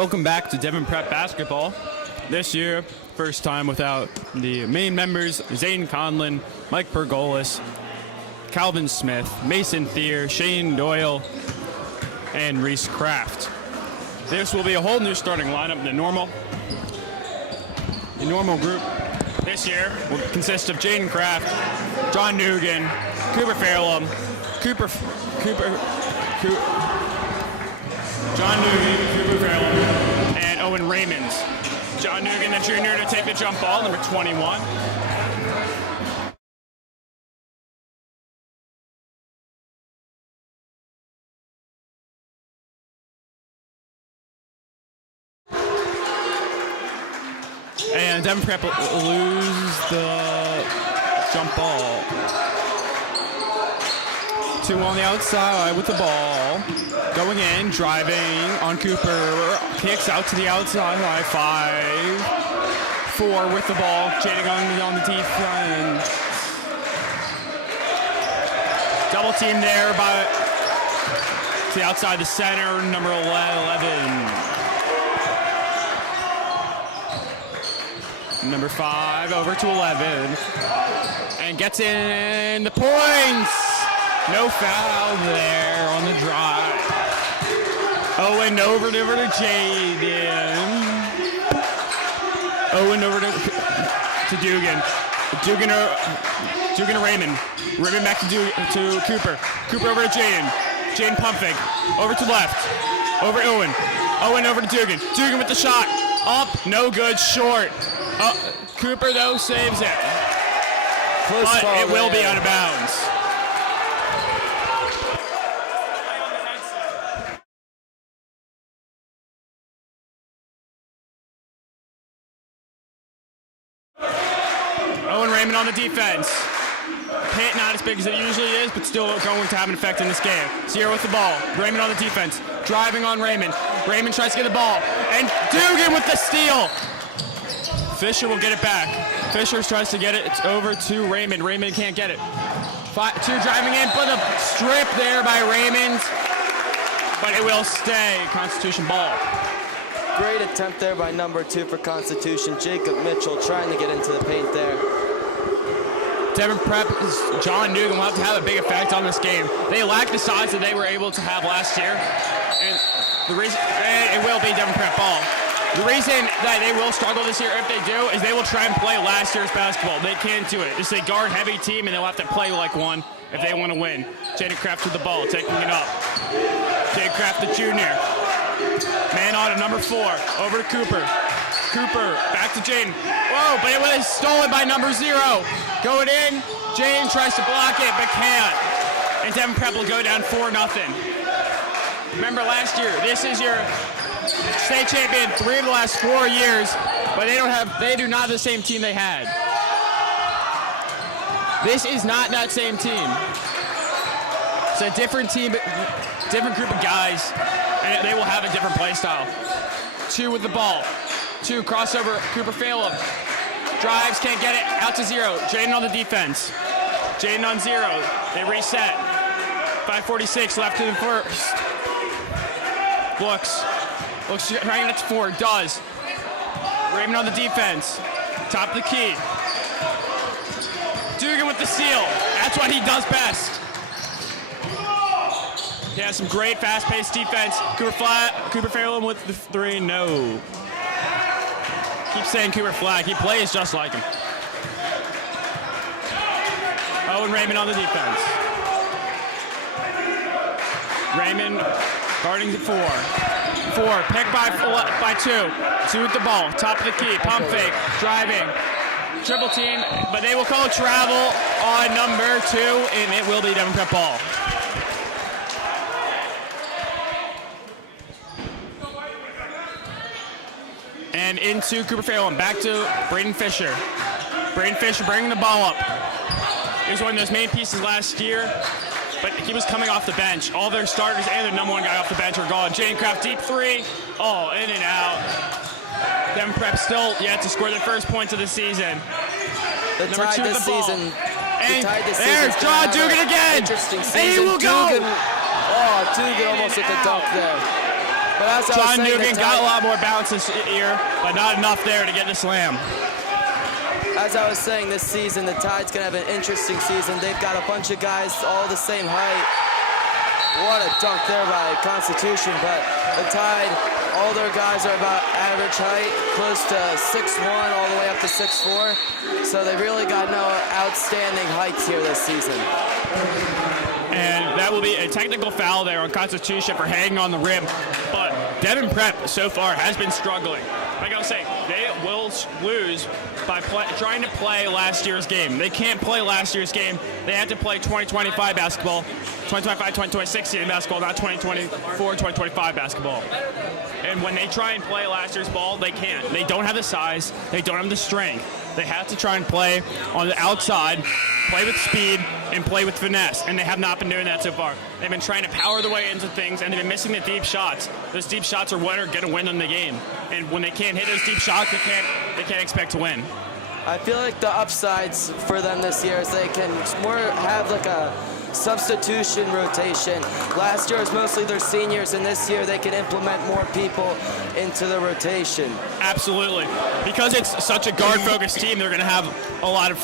Welcome back to Devon Prep Basketball. This year, first time without the main members, Zane Conlon, Mike Pergolis, Calvin Smith, Mason Thier, Shane Doyle, and Reese Kraft. This will be a whole new starting lineup. The normal group this year will consist of Jaden Kraft, John Nugent, Cooper Fairlam, John Nugent, Cooper Fairlam, and Owen Raymond. John Nugent, the junior, to take the jump ball, number 21. And Devon Prep will lose the jump ball. 2 on the outside with the ball. Going in, driving on Cooper. Kicks out to the outside. 5-4 with the ball. Jaden on the defense. Double team there to the outside, the center, number 11. Number 5 over to 11 and gets in the points. No foul there on the drive. Owen over to Jaden. Owen over to Dugan. Dugan to Raymond. Raymond back to Cooper. Cooper over to Jaden. Jaden pump fake. Over to left. Over Owen. Owen over to Dugan. Dugan with the shot. Up. No good. Short. Cooper, though, saves it. But it will be out of bounds. Owen Raymond on the defense. Hit not as big as it usually is, but still going to have an effect in this game. Zero with the ball. Raymond on the defense. Driving on Raymond. Raymond tries to get the ball. And Dugan with the steal. Fisher will get it back. Fisher tries to get it. It's over to Raymond. Raymond can't get it. 2 driving in, but a strip there by Raymond. But it will stay. Constitution ball. Great attempt there by number 2 for Constitution. Jacob Mitchell trying to get into the paint there. Devon Prep, John Nugent will have to have a big effect on this game. They lack the size that they were able to have last year. And the reason it will be Devon Prep ball. The reason that they will struggle this year, if they do, is they will try and play last year's basketball. They can't do it. It's a guard-heavy team, and they'll have to play like one if they want to win. Jaden Kraft with the ball, taking it up. Jaden Kraft, the junior. Man on to number 4, over to Cooper. Cooper, back to Jaden. Whoa, but it was stolen by number 0. Going in, Jaden tries to block it, but can't. And Devon Prep will go down 4-0. Remember last year, this is your state champion 3 of the last 4 years, but they do not have the same team they had. This is not that same team. It's a different team, different group of guys, and they will have a different play style. 2 with the ball. 2 crossover, Cooper Fairlam. Drives, can't get it, out to 0. Jaden on the defense. Jaden on 0. They reset. 5:46 left to the first. Looks trying to 4, does. Raymond on the defense. Top of the key. Dugan with the steal. That's what he does best. He has some great fast-paced defense. Cooper Fairlam with the 3, no. Keep saying Cooper Flag. He plays just like him. Owen Raymond on the defense. Raymond guarding the 4. 4, picked by 2. 2 with the ball, top of the key, pump fake, driving, triple team, but they will call travel on number 2, and it will be Devon Prep ball. And into Cooper Fairlam, back to Braden Fisher. Braden Fisher bringing the ball up. He was one of those main pieces last year, but he was coming off the bench. All their starters and their number 1 guy off the bench are gone. Jaden Kraft, deep 3. Oh, in and out. Devon Prep still yet to score their first points of the season. The tie this season. And there's John Dugan again. Interesting season. And he will go. Dugan almost hit the dunk there. But as I was John saying, Nugent got a lot more bounce this year, but not enough there to get the slam. As I was saying, this season, the Tide's going to have an interesting season. They've got a bunch of guys all the same height. What a dunk there by Constitution, but the Tide, all their guys are about average height, close to 6'1", all the way up to 6'4". So they really got no outstanding heights here this season. And that will be a technical foul there on Constitution for hanging on the rim. But Devon Prep so far has been struggling. Like I was saying, they will lose by trying to play last year's game. They can't play last year's game. They have to play 2025 basketball, 2025, 2026 basketball, not 2024, 2025 basketball. And when they try and play last year's ball, they can't. They don't have the size. They don't have the strength. They have to try and play on the outside, play with speed, and play with finesse, and they have not been doing that so far. They've been trying to power their way into things, and they've been missing the deep shots. Those deep shots are what are going to win them the game. And when they can't hit those deep shots, they can't expect to win. I feel like the upsides for them this year is they can more have like a substitution rotation. Last year was mostly their seniors, and this year they can implement more people into the rotation. Absolutely. Because it's such a guard-focused team, they're going to have a lot of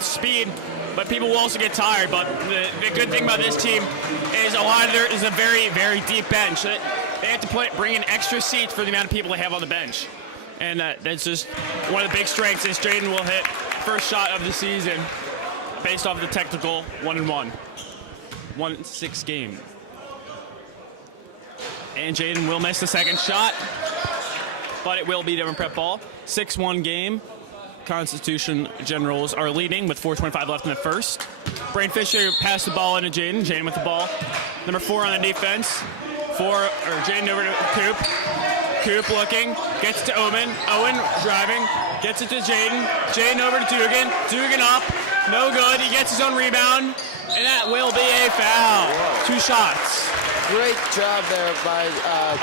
speed, but people will also get tired. But the good thing about this team is there is a very, very deep bench. They have to bring in extra seats for the amount of people they have on the bench. And that's just one of the big strengths is Jaden will hit first shot of the season based off the technical 1-1. 1-6 game. And Jaden will miss the second shot, but it will be Devon Prep ball. 6-1 game. Constitution Generals are leading with 4:25 left in the first. Brain Fisher passed the ball into Jaden. Jaden with the ball. Number 4 on the defense. Jaden over to Coop. Coop looking, gets to Owen. Owen driving, gets it to Jaden. Jaden over to Dugan. Dugan up, no good. He gets his own rebound, and that will be a foul. Whoa. 2 shots. Great job there by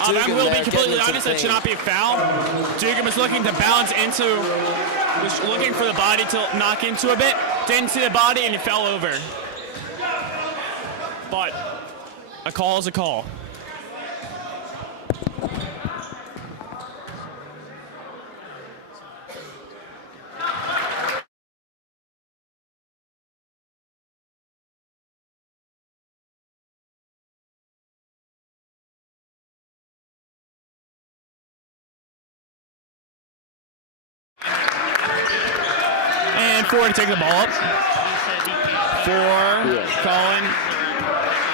Dugan. I will be completely honest, that should not be a foul. Dugan was looking to bounce was looking for the body to knock into a bit. Didn't see the body, and he fell over. But a call is a call. And 4 to take the ball up. 4, calling.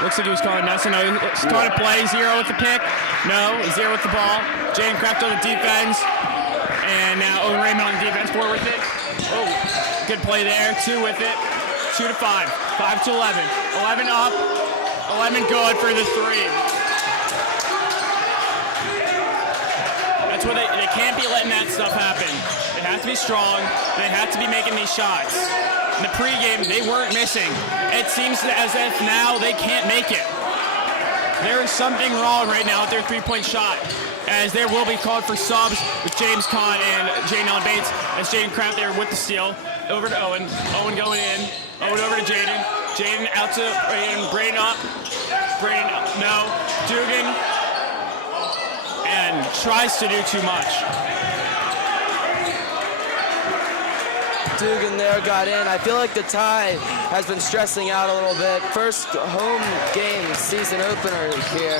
Looks like he was calling Nelson. No, he's calling a play. 0 with the pick. No, 0 with the ball. Jane Kraft on the defense. And now Owen Raymond on the defense. 4 with it. Oh, good play there. 2 with it. 2 to 5. 5 to 11. 11 up. 11 good for the 3. That's what they can't be letting that stuff happen. They have to be strong. They have to be making these shots. In the pregame, they weren't missing. It seems as if now they can't make it. There is something wrong right now with their three-point shot, as there will be called for subs with James Kahn and Jaden Allen Bates, as Jaden Kraft there with the steal. Over to Owen. Owen going in. Owen over to Jaden. Jaden out to Braden. Braden up. Braden, no. Dugan. And tries to do too much. Dugan there got in. I feel like the Tide has been stressing out a little bit. First home game, season opener here.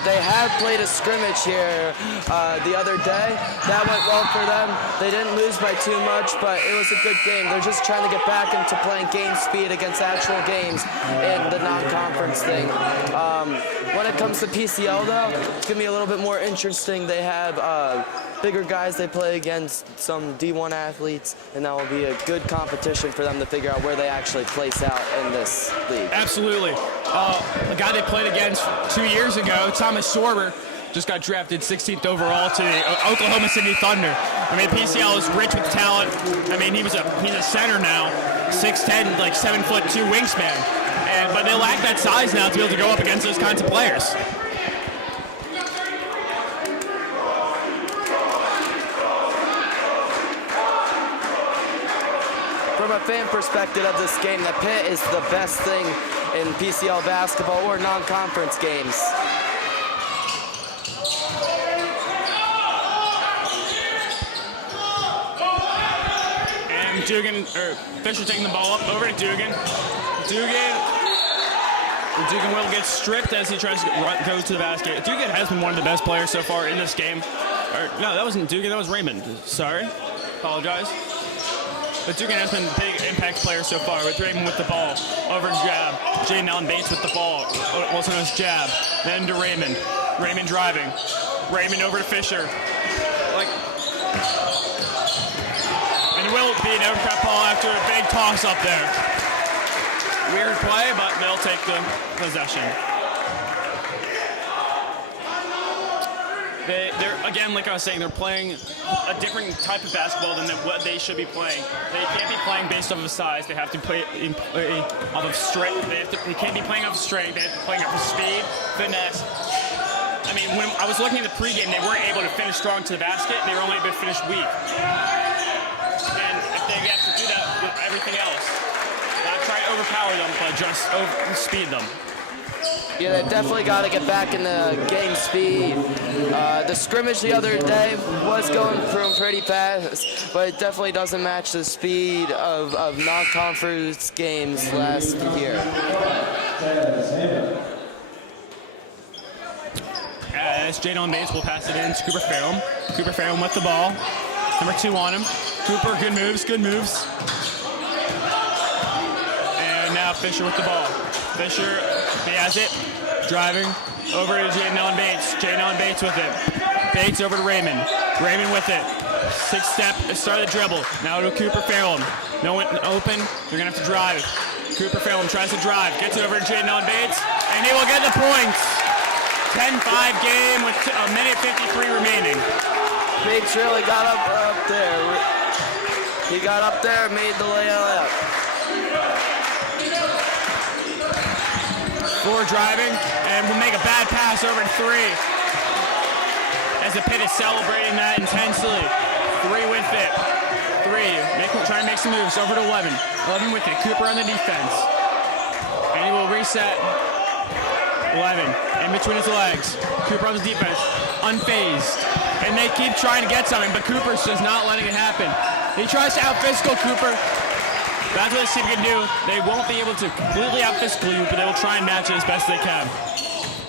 They have played a scrimmage here the other day. That went well for them. They didn't lose by too much, but it was a good game. They're just trying to get back into playing game speed against actual games in the non-conference thing. When it comes to PCL, though, it's going to be a little bit more interesting. They have bigger guys they play against, some D1 athletes, and that will be a good competition for them to figure out where they actually place out in this league. Absolutely. The guy they played against 2 years ago, Thomas Sorber, just got drafted 16th overall to the Oklahoma City Thunder. I mean, PCL is rich with talent. I mean, he's a center now, 6'10", like 7'2" wingspan. But they lack that size now to be able to go up against those kinds of players. From a fan perspective of this game, the pit is the best thing in PCL basketball or non-conference games. Dugan, or Fisher taking the ball up over to Dugan. Dugan will get stripped as he tries to go to the basket. Dugan has been one of the best players so far in this game. No, that wasn't Dugan, that was Raymond. Sorry, apologize. But Dugan has been a big impact player so far, with Raymond with the ball. Over to jab. Jaden Allen Bates with the ball, also known as jab. Then to Raymond. Raymond driving. Raymond over to Fisher. And it will be an overcut ball after a big toss up there. Weird play, but they'll take the possession. They're again, like I was saying, they're playing a different type of basketball than what they should be playing. They can't be playing based off of size. They have to play off of strength. They can't be playing off of strength. They have to be playing off of speed, finesse. I mean, when I was looking at the pregame, they weren't able to finish strong to the basket. They were only able to finish weak. And if they have to do that with everything else, not try to overpower them, but just speed them. Yeah, they've definitely got to get back in the game speed. The scrimmage the other day was going through pretty fast, but it definitely doesn't match the speed of non-conference games last year. As Jaden Bates will pass it in to Cooper Farrell. Cooper Farrell with the ball. Number 2 on him. Cooper, good moves. And now Fisher with the ball. Fisher, he has it. Driving over to Jaden Allen Bates. Jaden Allen Bates with it. Bates over to Raymond. Raymond with it. 6-step, start of the dribble. Now to Cooper Farrell. No one open. They're going to have to drive. Cooper Farrell tries to drive. Gets it over to Jaden Allen Bates. And he will get the points. 10-5 game with a minute 53 remaining. Bates really got up there. He got up there and made the layup. 4 driving, and will make a bad pass over to 3. As the Pit is celebrating that intensely. 3 with it. 3, trying to make some moves over to 11. 11 with it, Cooper on the defense. And he will reset. 11, in between his legs. Cooper on the defense, unfazed. And they keep trying to get something, but Cooper's just not letting it happen. He tries to out-physical Cooper. That's what this team can do. They won't be able to completely out-physical you, but they will try and match it as best they can.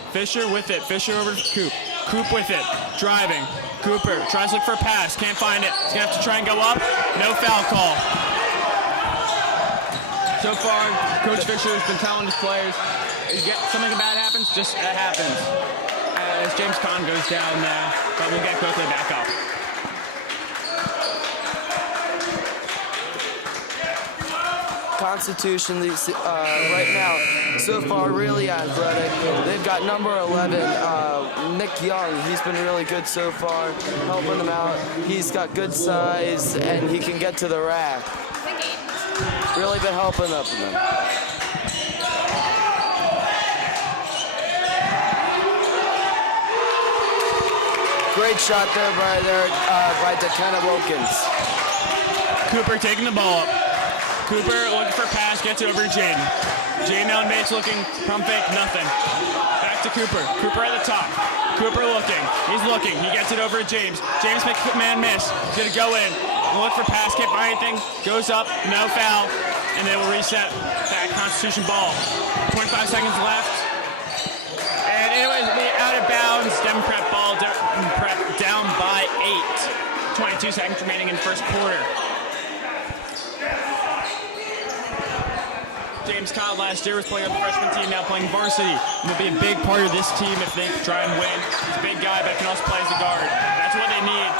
Fisher with it. Fisher over to Coop. Coop with it. Driving. Cooper tries to look for a pass. Can't find it. He's going to have to try and go up. No foul call. So far, Coach Fisher has been telling his players, something bad happens, just it happens. As James Conn goes down there, but we'll get quickly back up. Constitution right now so far really athletic. They've got number 11 Nick Young. He's been really good so far, helping them out. He's got good size and he can get to the rack. Really been helping them. Great shot there by DeKenna Wilkins. Cooper taking the ball up. Cooper looking for a pass, gets it over to Jaden. Jaden Allen Bates looking, pump fake, nothing. Back to Cooper. Cooper at the top. Cooper looking. He's looking. He gets it over to James. James makes a man miss. He's going to go in. Look for pass, can't find anything. Goes up, no foul. And they will reset that Constitution ball. 25 seconds left. And it will be out of bounds. Devon Prep ball. Devon Prep down by 8. 22 seconds remaining in the first quarter. James Conn last year was playing on the freshman team, now playing varsity. Will be a big part of this team if they try and win. He's a big guy, but can also play as a guard. That's what they need.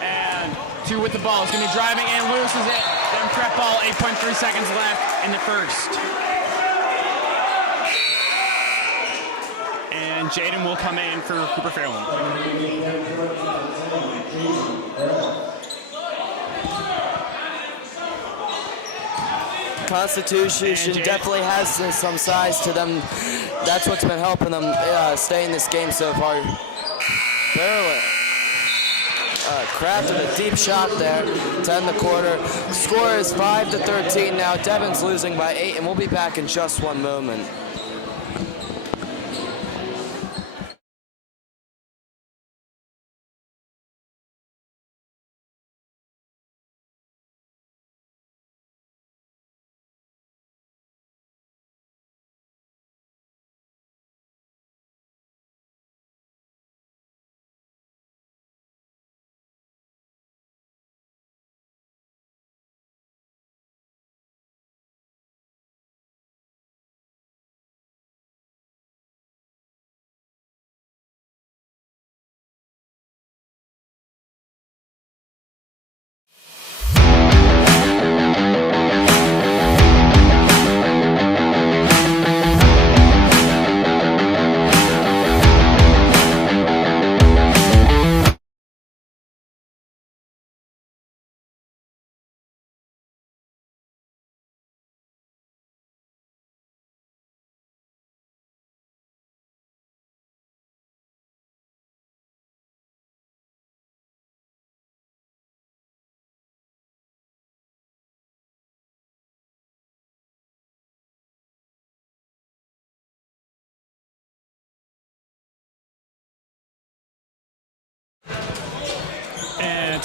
And 2 with the ball. He's going to be driving and loses it. Then prep ball, 8.3 seconds left in the first. And Jaden will come in for Cooper Fairland. Constitution definitely has some size to them. That's what's been helping them stay in this game so far. Barely. Crafted a deep shot there to end the quarter. Score is 5-13 now. Devon's losing by 8, and we'll be back in just one moment.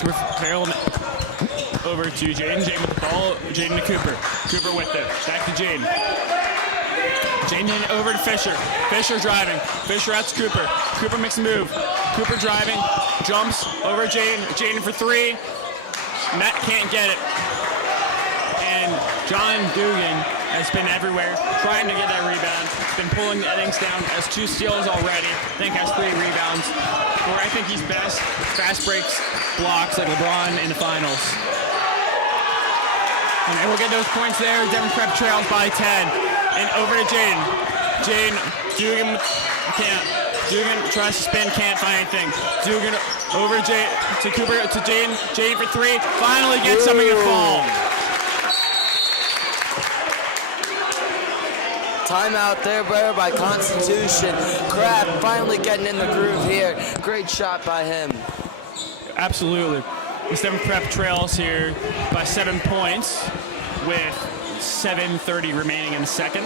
And Farrell over to Jaden. Jaden with the ball. Jaden to Cooper. Cooper with it. Back to Jaden. Jaden over to Fisher. Fisher driving. Fisher out to Cooper. Cooper makes a move. Cooper driving. Jumps over Jaden. Jaden for three. Matt can't get it. And John Dugan has been everywhere trying to get that rebound. He's been pulling the innings down, has 2 steals already. I think has 3 rebounds. Where I think he's best, fast breaks, blocks like LeBron in the finals. And we'll get those points there. Devon Prep trails by 10. And over to Jaden. Jaden, Dugan can't. Dugan tries to spin, can't find anything. Dugan over to Cooper to Jaden. Jaden for 3. Finally gets something to fall. Timeout there by Constitution. Crab finally getting in the groove here. Great shot by him. Absolutely. The Devon Prep trails here by 7 points with 7:30 remaining in the second.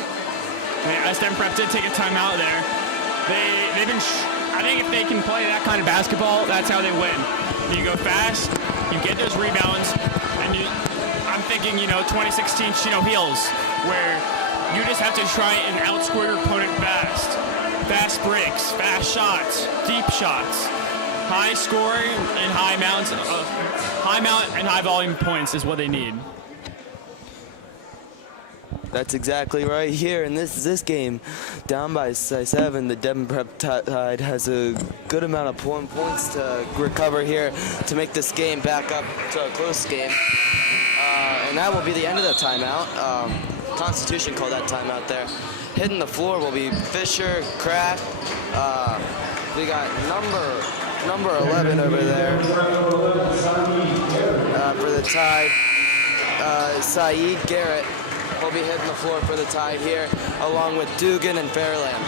As Devon Prep did take a timeout there, they've been. I think if they can play that kind of basketball, that's how they win. You go fast, you get those rebounds, and I'm thinking, 2016 Chino Heels, where you just have to try and outscore your opponent fast. Fast breaks, fast shots, deep shots. High scoring and high amount and high volume points is what they need. That's exactly right here in this game. Down by 7, the Devon Prep Tide has a good amount of points to recover here to make this game back up to a close game. And that will be the end of the timeout. Constitution called that timeout there. Hitting the floor will be Fisher, Crack. We got number 11 over there for the Tide. Saeed Garrett will be hitting the floor for the Tide here, along with Dugan and Fairland.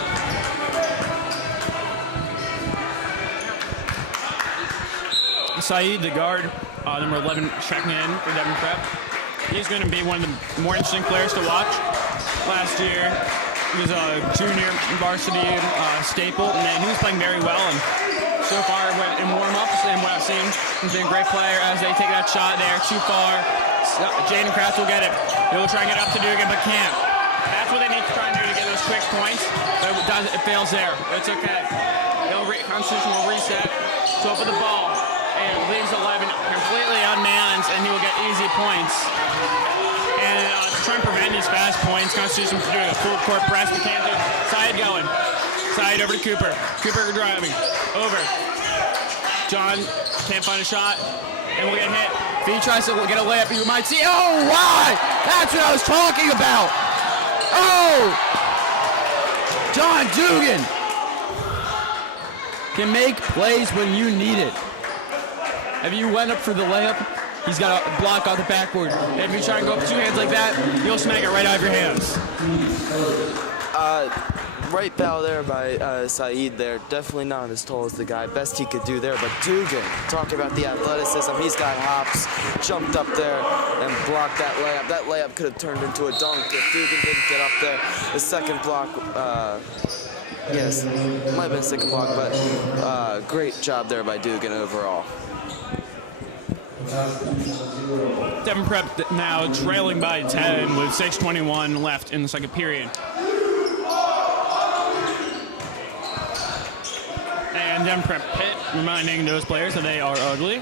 Saeed, the guard, number 11, checking in for Devon Prep. He's going to be one of the more interesting players to watch. Last year, he was a junior varsity staple, and he was playing very well. And so far, in warm-ups and what I've seen, he's been a great player as they take that shot there too far. Jaden Kraft will get it. He'll try and get up to Dugan, but can't. That's what they need to try and do to get those quick points. But it fails there. It's okay. Constitution will reset. So for the ball, and leaves 11 completely unmanned, and he will get easy points. And to try and prevent these fast points, Constitution is doing a full court press. We can't do it. Syed going. Syed over to Cooper. Cooper driving. Over. John can't find a shot, and we'll get hit. If he tries to get a layup, you might see. Oh, why? That's what I was talking about. Oh! John Dugan can make plays when you need it. If you went up for the layup, he's got a block off the backboard. And if you try and go up 2 hands like that, you'll smack it right out of your hands. Right foul there by Saeed there. Definitely not as tall as the guy. Best he could do there. But Dugan, talking about the athleticism, he's got hops. Jumped up there and blocked that layup. That layup could have turned into a dunk if Dugan didn't get up there. The second block, yes, it might have been a second block, but great job there by Dugan overall. Devon Prep now trailing by 10 with 6:21 left in the second period. And Devon Prep Pitt reminding those players that they are ugly.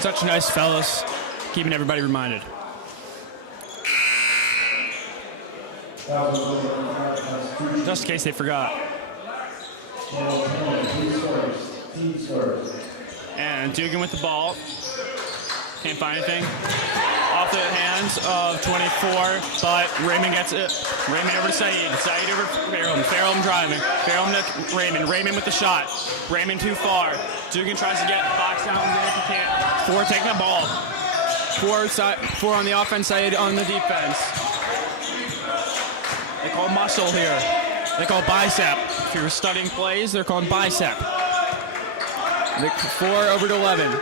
Such nice fellas, keeping everybody reminded. Just in case they forgot. And Dugan with the ball. Can't find anything. Off the hands of 24, but Raymond gets it. Raymond over to Saeed. Saeed over to Fairham. Fairham driving. Fairham to Raymond. Raymond with the shot. Raymond too far. Dugan tries to get boxed out and he can't. 4 taking the ball. 4 on the offense, Saeed on the defense. They call muscle here. They call bicep. If you're studying plays, they're called bicep. 4 over to 11.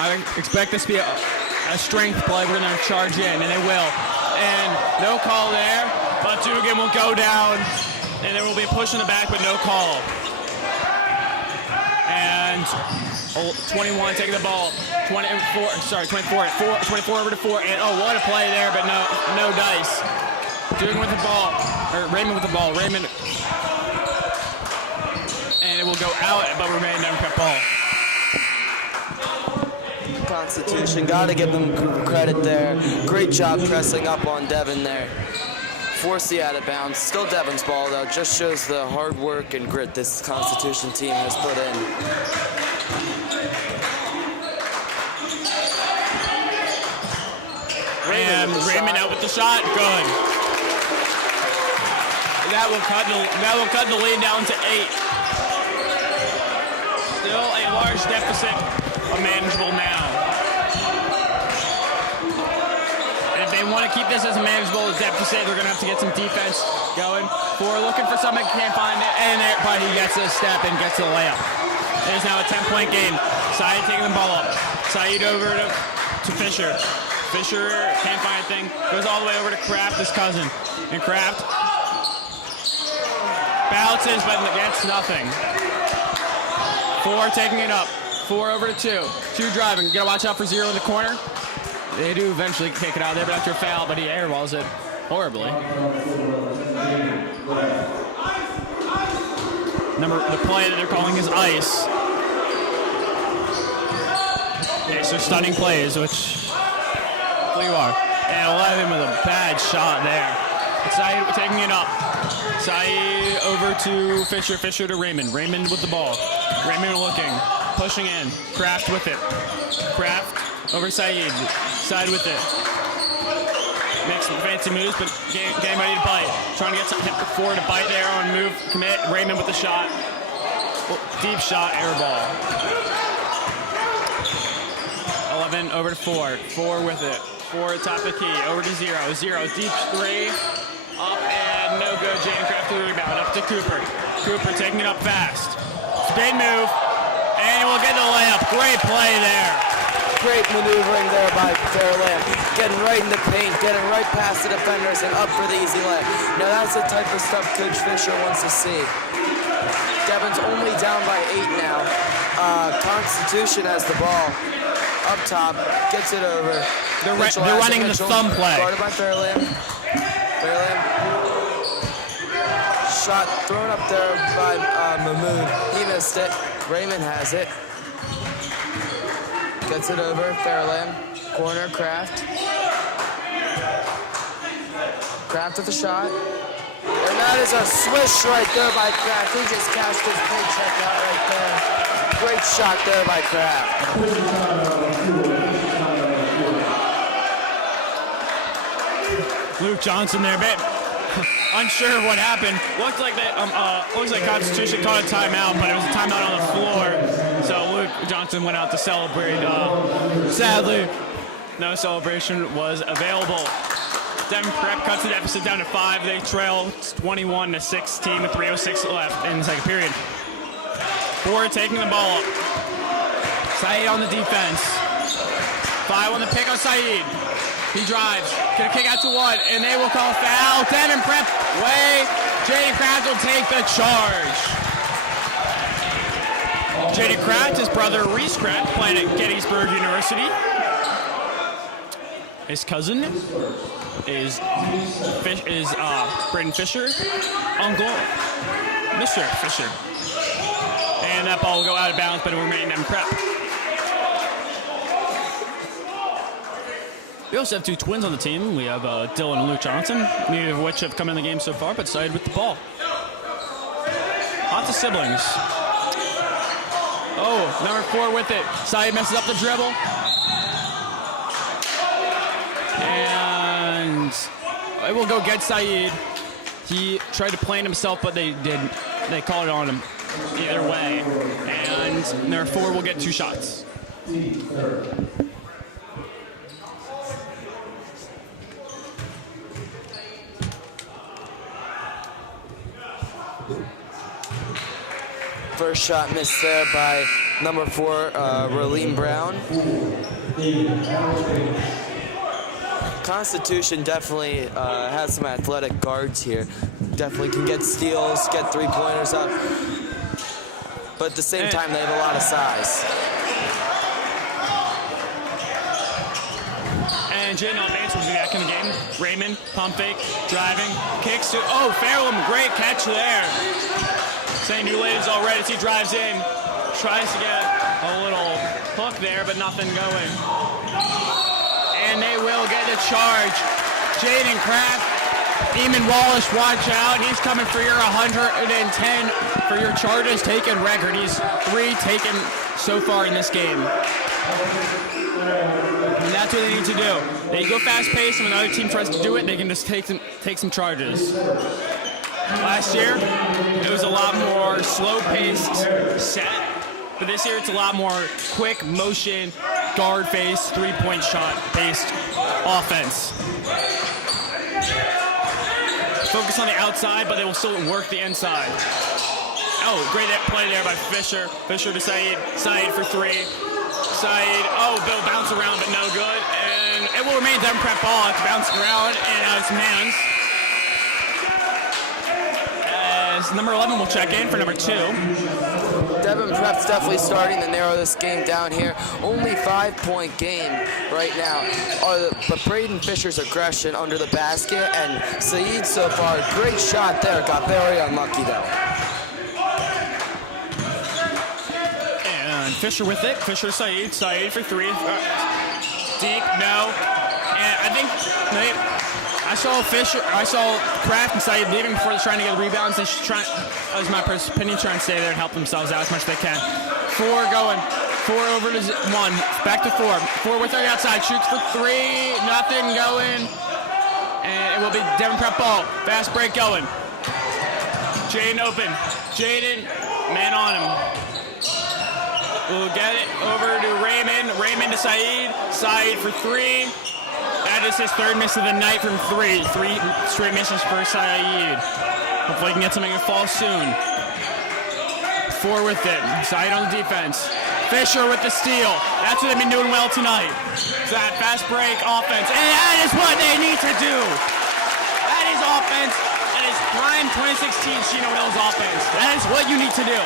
I expect this to be a strength play. We're going to charge in, and they will. And no call there, but Dugan will go down, and there will be a push in the back, but no call. 21 taking the ball. 24 over to 4. And oh, what a play there, but no dice. Dugan with the ball, or Raymond with the ball. Raymond, and it will go out, but remain Devon Prep ball. Constitution, gotta give them credit there. Great job pressing up on Devon there. Force the out of bounds. Still Devon's ball though. Just shows the hard work and grit this Constitution team has put in. And Raymond out with the shot. Good. That will cut the lead down to 8. Still a large deficit, but manageable now. And if they want to keep this as a manageable deficit, they're going to have to get some defense going. 4 looking for something, can't find it, and there, but he gets a step and gets the layup. It is now a 10-point game. Saeed taking the ball up. Saeed over to Fisher. Fisher can't find a thing. Goes all the way over to Kraft, his cousin. And Kraft bounces, but gets nothing. 4 taking it up. 4 over to 2. 2 driving. You gotta watch out for 0 in the corner. They do eventually kick it out there, but after a foul, but he airballs it horribly. The play that they're calling is ice. Okay, so stunning plays, which you are. And 11 with a bad shot there. Saeed taking it up. Saeed over to Fisher. Fisher to Raymond. Raymond with the ball. Raymond looking. Pushing in. Kraft with it. Kraft over Saeed. Saeed with it. Makes some fancy moves, but getting ready to bite. Trying to get some hit before to bite there on move. Commit. Raymond with the shot. Deep shot. Air ball. 11 over to 4. 4 with it. 4 top of the key. Over to 0. 0. Deep 3. Up and no good. Jane Kraft to the rebound. Up to Cooper. Cooper taking it up fast. Spin move. And we'll get the layup. Great play there. Great maneuvering there by Fairland. Getting right in the paint. Getting right past the defenders and up for the easy layup. Now that's the type of stuff Coach Fisher wants to see. Devon's only down by 8 now. Constitution has the ball. Up top, gets it over. They're running the thumb play. Guarded by Fairland. Fairland. Shot thrown up there by Mahmood. He missed it. Raymond has it. Gets it over. Fairland. Corner, Kraft. Kraft with the shot. And that is a swish right there by Kraft. He just cashed his paycheck out right there. Great shot there by Kraft. Luke Johnson there, bit unsure of what happened. Looks like Constitution caught a timeout, but it was a timeout on the floor. So Luke Johnson went out to celebrate. Sadly, no celebration was available. Devon Prep cuts the deficit down to 5. They trail 21-16 with 3:06 left in the second period. 4 taking the ball up. Saeed on the defense. 5 on the pick on Saeed. He drives. Gonna kick out to 1, and they will call foul. Devon Prep way. Jaden Kraft will take the charge. Jaden Kraft, his brother Reese Kraft, playing at Gettysburg University. His cousin is Braden Fisher. Uncle, Mr. Fisher. And that ball will go out of bounds, but it will remain Devon Prep. We also have 2 twins on the team. We have Dylan and Luke Johnson, neither of which have come in the game so far, but Saeed with the ball. Lots of siblings. Oh, number 4 with it. Saeed messes up the dribble. And it will go get Saeed. He tried to plane himself, but they called it on him either way. And number 4 will get 2 shots. First shot missed there by number 4, Raleen Brown. Constitution definitely has some athletic guards here. Definitely can get steals, get 3-pointers up. but at the same time, they have a lot of size. And Jaden Bates will be back in the game. Raymond, pump fake, driving, kicks to, oh, Farrell, great catch there. St. New Ladies all ready as he drives in. Tries to get a little hook there, but nothing going. And they will get the charge. Jaden Kraft, Eamon Wallace, watch out. He's coming for your 110 for your charges taken record. He's 3 taken so far in this game. And that's what they need to do. They go fast-paced, and when another team tries to do it, they can just take some charges. Last year, it was a lot more slow-paced set, but this year it's a lot more quick motion, guard-face, three-point shot-based offense. Focus on the outside, but they will still work the inside. Oh, great play there by Fisher. Fisher to Saeed. Saeed for 3. Saeed, oh, Bill bounce around, but no good. And it will remain Devon Prep ball. It's bouncing around and out of some hands. As number 11 will check in for number 2. Devon Prep's definitely starting to narrow this game down here. Only 5-point game right now. But Braden Fisher's aggression under the basket, and Saeed so far, great shot there. Got very unlucky though. And Fisher with it. Fisher, Saeed. Saeed for 3. Deep, no. And I think I saw Kraft and Saeed leaving before they're trying to get the rebounds. They should try, that was my opinion, trying to stay there and help themselves out as much as they can. 4 going. 4 over to 1. Back to 4. 4 with the outside. Shoots for 3. Nothing going. And it will be Devon Prep ball. Fast break going. Jaden open. Jaden, man on him. We'll get it over to Raymond. Raymond to Saeed. Saeed for 3. That is his 3rd miss of the night from 3. 3 straight misses for Saeed. Hopefully he can get something to fall soon. 4 with it. Saeed on the defense. Fisher with the steal. That's what they've been doing well tonight. That fast break offense. And that is what they need to do. That is offense. That is prime 2016 Chino Hills offense. That is what you need to do.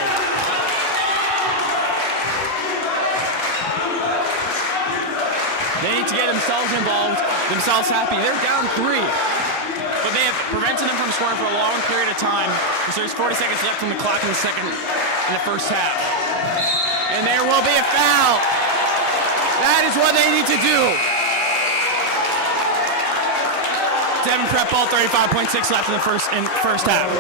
They need to get themselves involved, themselves happy. They're down 3, but they have prevented them from scoring for a long period of time. So there's 40 seconds left on the clock in the first half. And there will be a foul. That is what they need to do. Devon Prep ball, 35.6 left in the first half.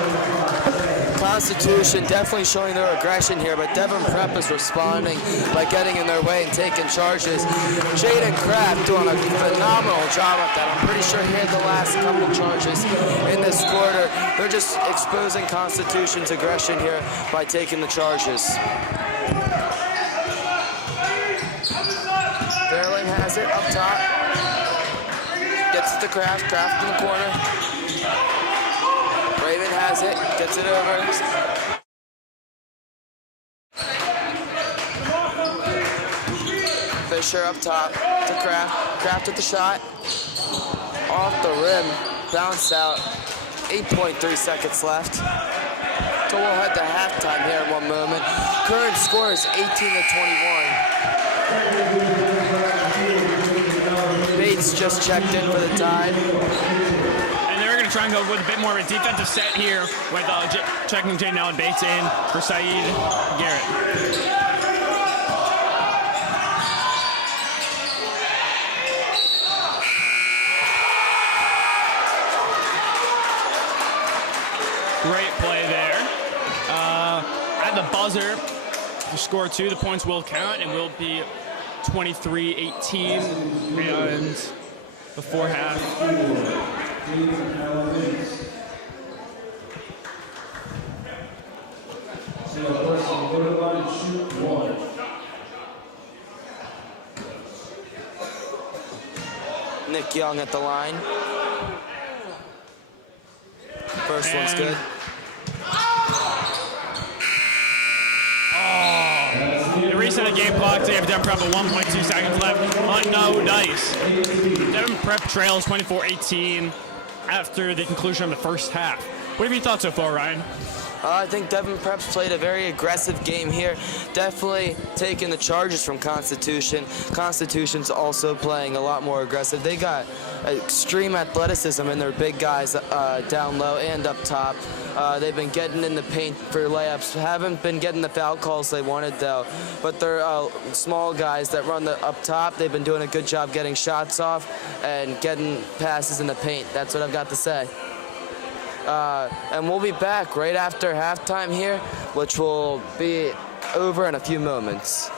Constitution definitely showing their aggression here, but Devon Prep is responding by getting in their way and taking charges. Jaden Kraft doing a phenomenal job at that. I'm pretty sure he had the last couple charges in this quarter. They're just exposing Constitution's aggression here by taking the charges. Fairlane has it up top. Gets it to Kraft. Kraft in the corner. Raven has it, gets it over. Fisher up top to Kraft. Kraft with the shot. Off the rim, bounce out. 8.3 seconds left. So we'll head to halftime here in one moment. Current score is 18 to 21. Bates just checked in for the tide. Try and go with a bit more of a defensive set here with checking Jaden Bates in for Saeed Garrett. Great play there. At the buzzer, to score 2, the points will count and will be 23-18 and before half. Nick Young at the line. First one's good. The reset of the game clock, they have Devon Prep with 1.2 seconds left on no dice. Devon Prep trails 24-18 after the conclusion of the first half. What have you thought so far, Ryan? I think Devon Prep's played a very aggressive game here, definitely taking the charges from Constitution. Constitution's also playing a lot more aggressive. They got extreme athleticism in their big guys down low and up top. They've been getting in the paint for layups. Haven't been getting the foul calls they wanted though, but they're small guys that run the up top. They've been doing a good job getting shots off and getting passes in the paint. That's what I've got to say. And we'll be back right after halftime here, which will be over in a few moments.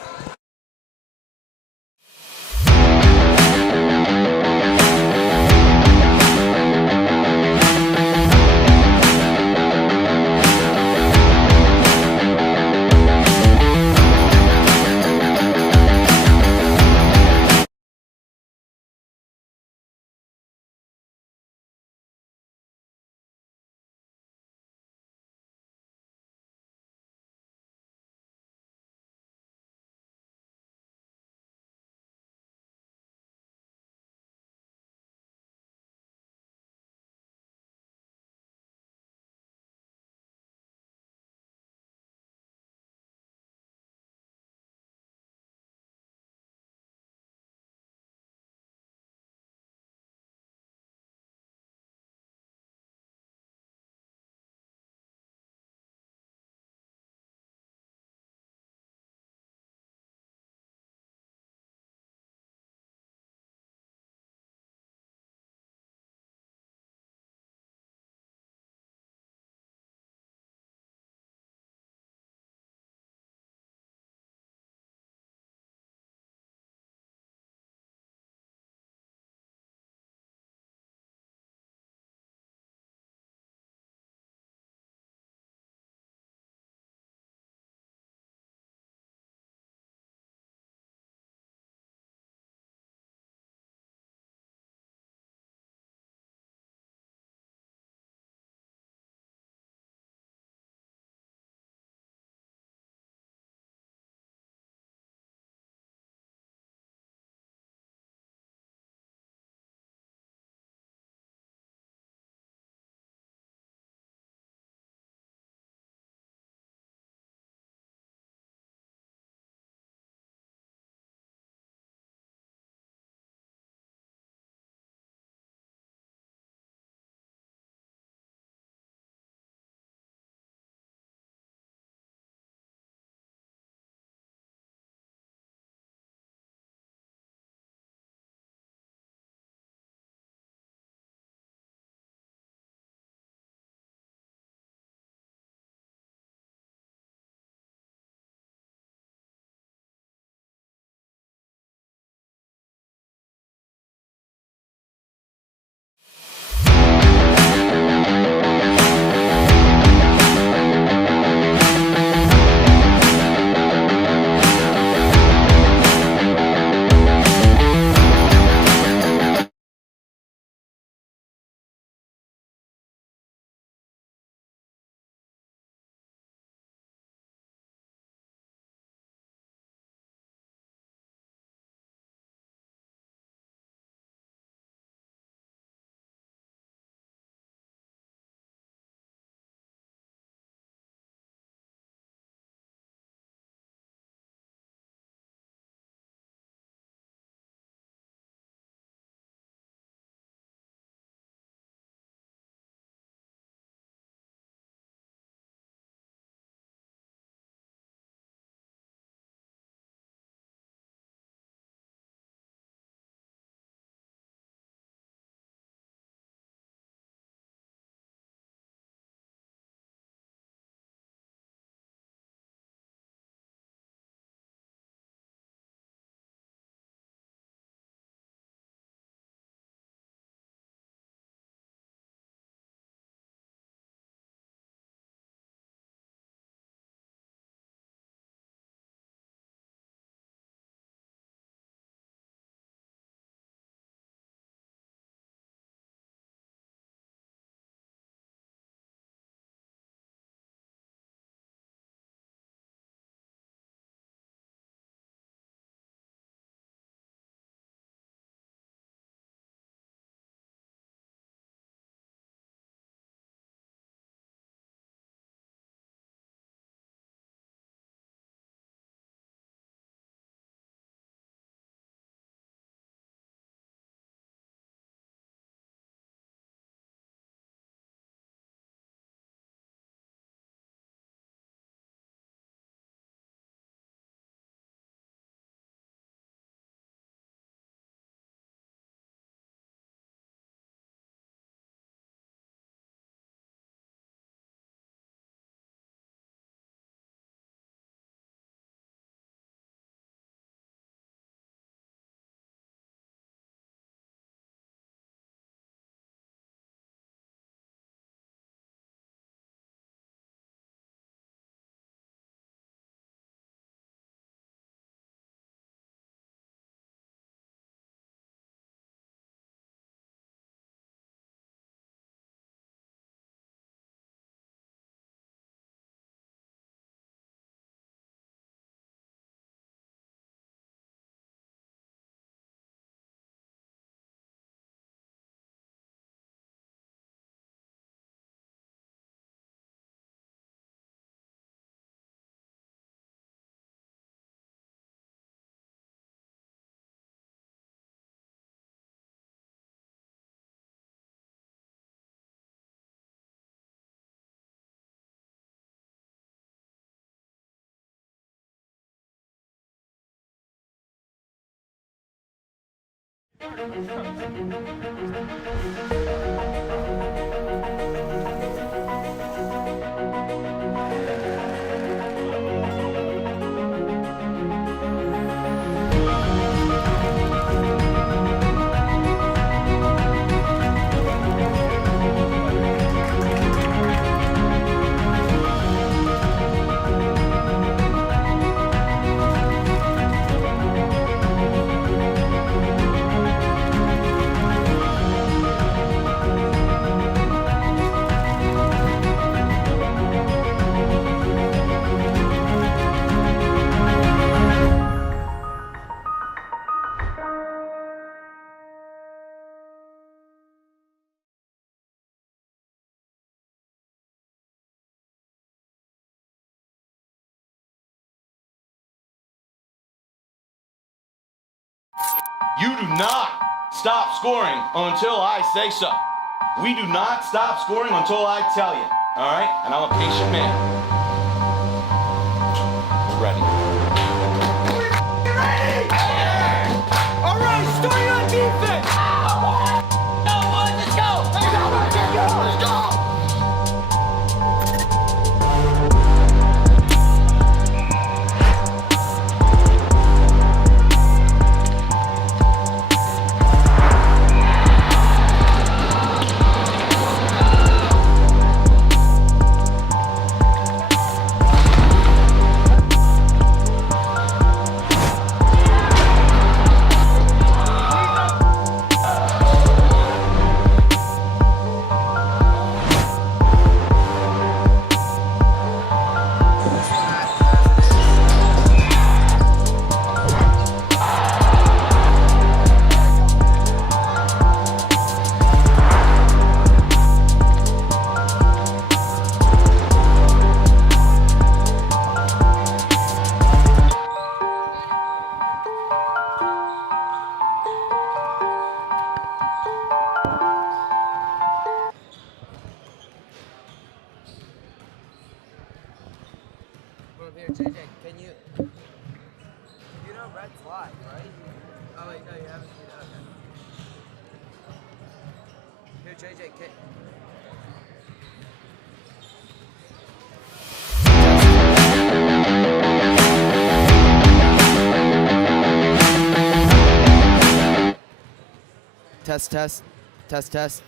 You do not stop scoring until I say so. We do not stop scoring until I tell you. All right? And I'm a patient man. We're ready. Ready! All right, starting on defense. No one, let's go. Let's go. Here, JJ, can you know Red Flag, right? Oh wait, no, you haven't seen it, okay. Here, JJ, Test. Test.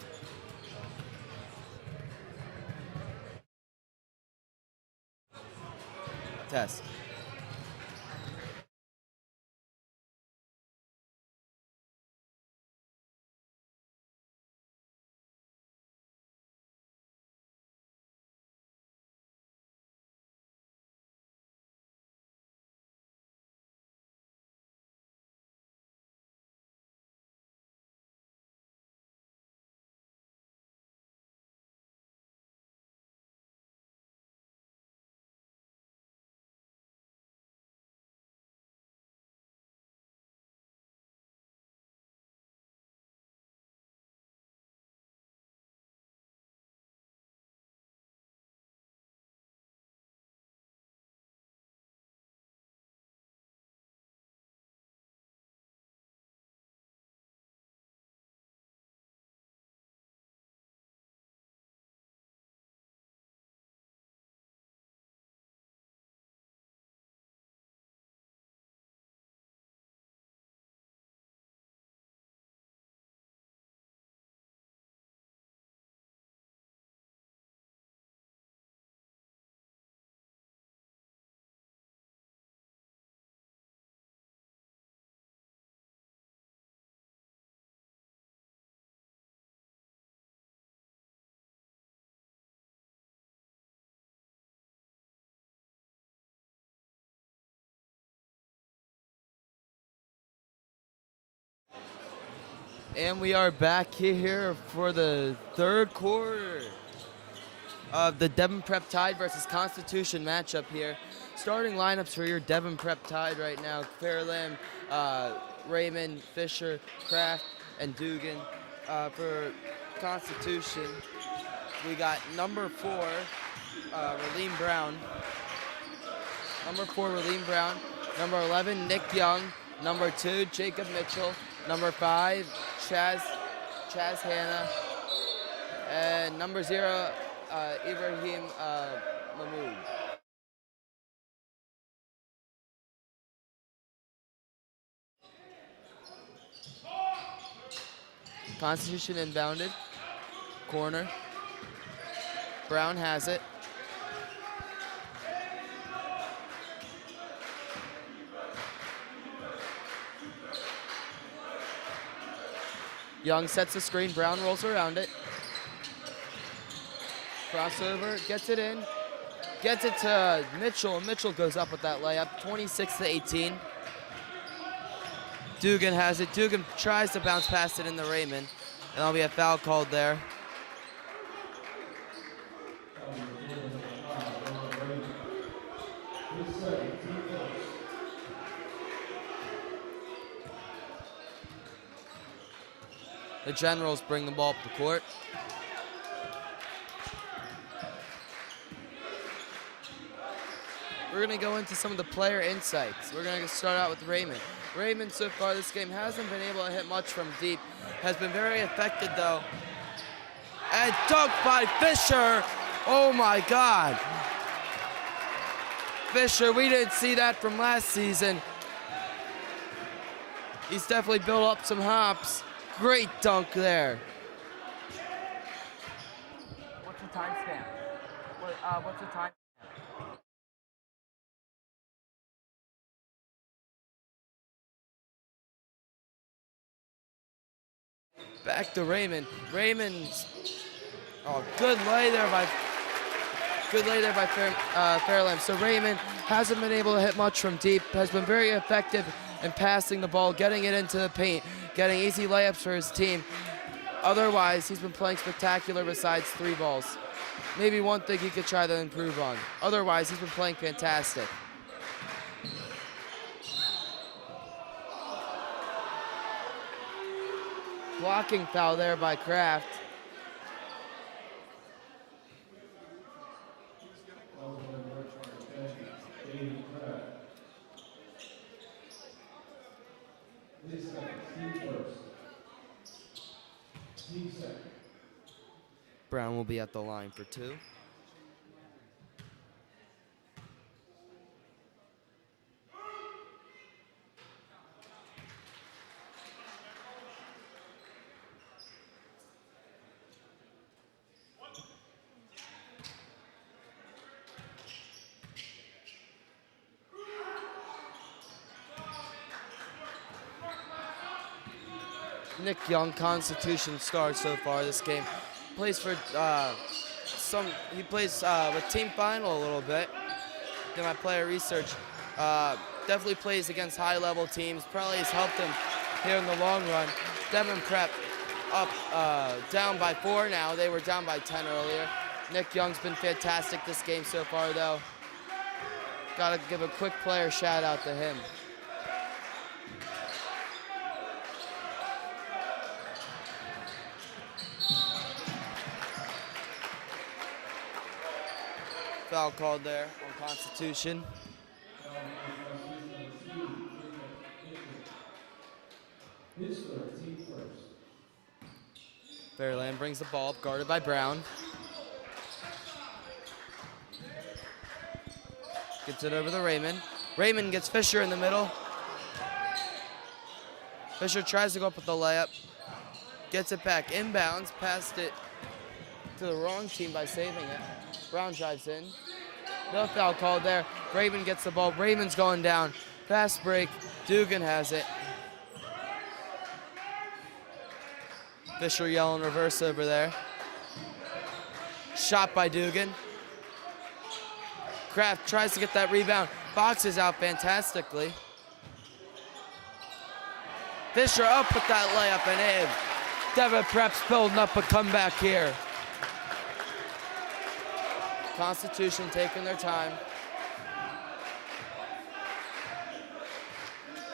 And we are back here for the third quarter of the Devon Prep Tide versus Constitution matchup here. Starting lineups for your Devon Prep Tide right now: Fairlam, Raymond, Fisher, Kraft, and Dugan. For Constitution, we got number 4, Raleen Brown. Number 4, Raleen Brown. Number 11, Nick Young. Number 2, Jacob Mitchell. Number 5, Chaz Hanna. And number 0, Ibrahim Mahmoud. Constitution inbounded. Corner. Brown has it. Young sets the screen. Brown rolls around it. Crossover, gets it in. Gets it to Mitchell. Mitchell goes up with that layup, 26-18. Dugan has it. Dugan tries to bounce past it into Raymond, and there'll be a foul called there. The Generals bring the ball up the court. We're going to go into some of the player insights. We're going to start out with Raymond. Raymond, so far this game, hasn't been able to hit much from deep. Has been very affected, though. And dunked by Fisher. Oh, my God. Fisher, we didn't see that from last season. He's definitely built up some hops. Great dunk there. What's the timestamp? What's the time? Back to Raymond. Raymond's, good lay there by Fairlamb. So Raymond hasn't been able to hit much from deep. Has been very effective in passing the ball, getting it into the paint, getting easy layups for his team. Otherwise, he's been playing spectacular besides 3 balls. Maybe one thing he could try to improve on. Otherwise, he's been playing fantastic. Blocking foul there by Kraft. Brown will be at the line for 2. Nick Young, Constitution star so far this game. Plays for he plays with Team Final a little bit. Did my player research. Definitely plays against high-level teams. Probably has helped him here in the long run. Devon Prep up down by 4 now. They were down by 10 earlier. Nick Young's been fantastic this game so far, though. Gotta give a quick player shout out to him. Foul called there on Constitution. Fairland brings the ball up, guarded by Brown. Gets it over to Raymond. Raymond gets Fisher in the middle. Fisher tries to go up with the layup. Gets it back, inbounds, passed it to the wrong team by saving it. Brown drives in. No foul called there. Raymond gets the ball. Raymond's going down. Fast break. Dugan has it. Fisher yelling reverse over there. Shot by Dugan. Kraft tries to get that rebound. Boxes out fantastically. Fisher up with that layup and in. Devon Prep's building up a comeback here. Constitution taking their time.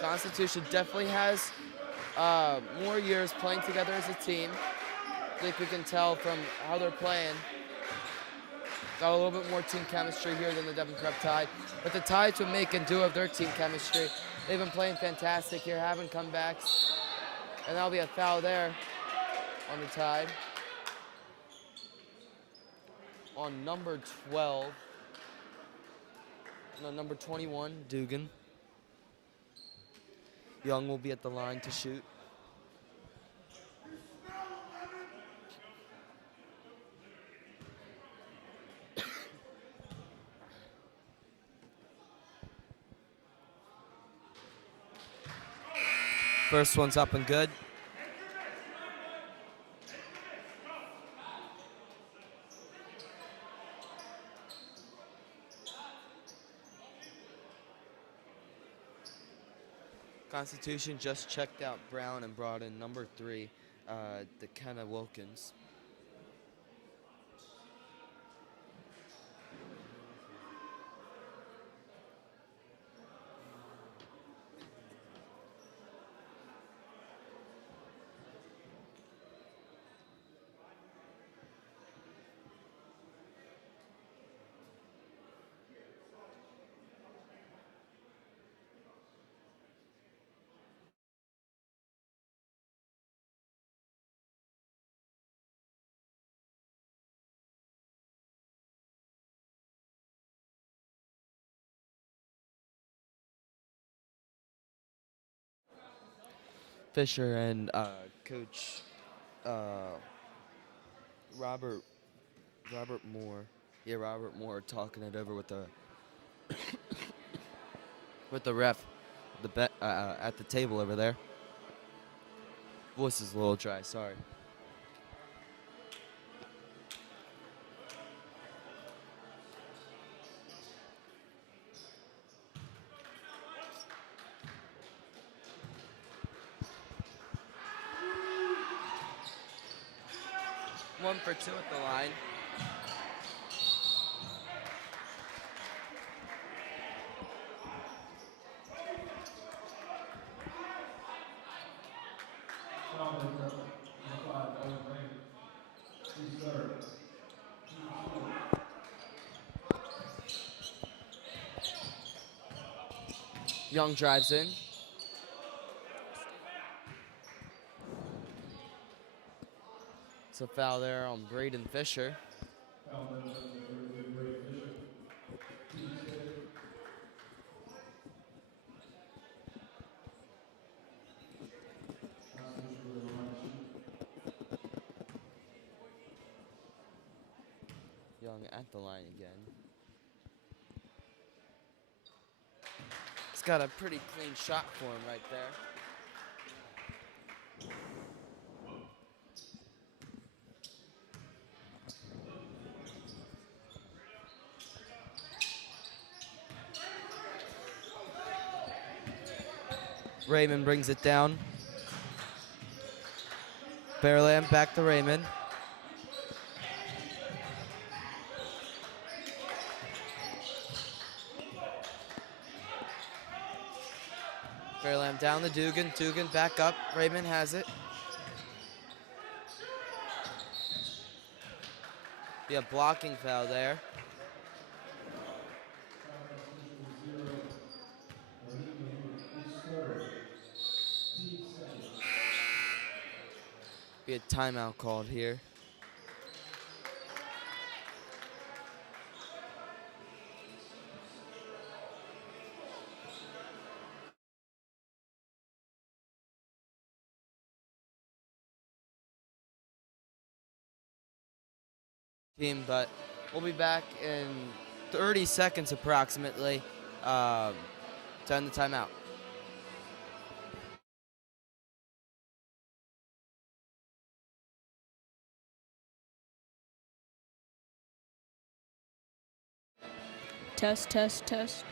Constitution definitely has more years playing together as a team. I think we can tell from how they're playing. Got a little bit more team chemistry here than the Devon Prep Tide. But the Tides would make and do of their team chemistry. They've been playing fantastic here, having comebacks. And that'll be a foul there on the Tide. On number 12. No, number 21, Dugan. Young will be at the line to shoot. First one's up and good. Constitution just checked out Brown and brought in number 3, DeKenna Wilkins. Fisher and Coach Robert Moore. Yeah, Robert Moore talking it over with the with the ref, at the table over there. Voice is a little dry. Sorry. One for 2 at the line. Young drives in. It's a foul there on Braden Fisher. Young at the line again. He's got a pretty clean shot for him right there. Raymond brings it down. Fairlamb back to Raymond. Fairlamb down to Dugan. Dugan back up. Raymond has it. Be a blocking foul there. Be a timeout called here. But we'll be back in 30 seconds approximately to end the timeout. Test, test, test.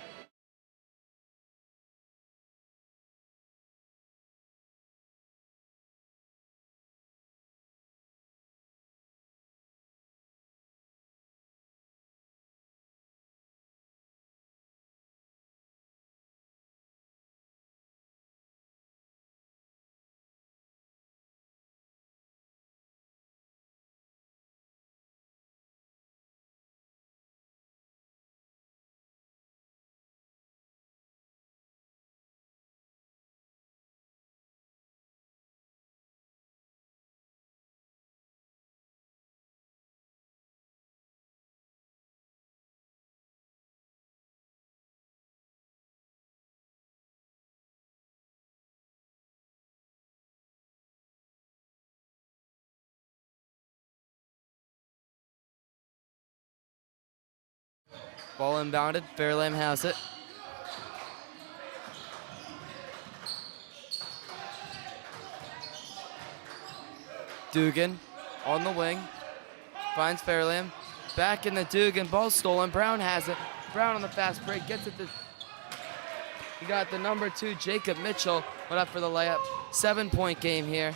Ball inbounded. Fairlam has it. Dugan on the wing. Finds Fairlam. Back in the Dugan. Ball stolen. Brown has it. Brown on the fast break. Gets it to... You got the number 2, Jacob Mitchell. Went up for the layup. 7-point game here.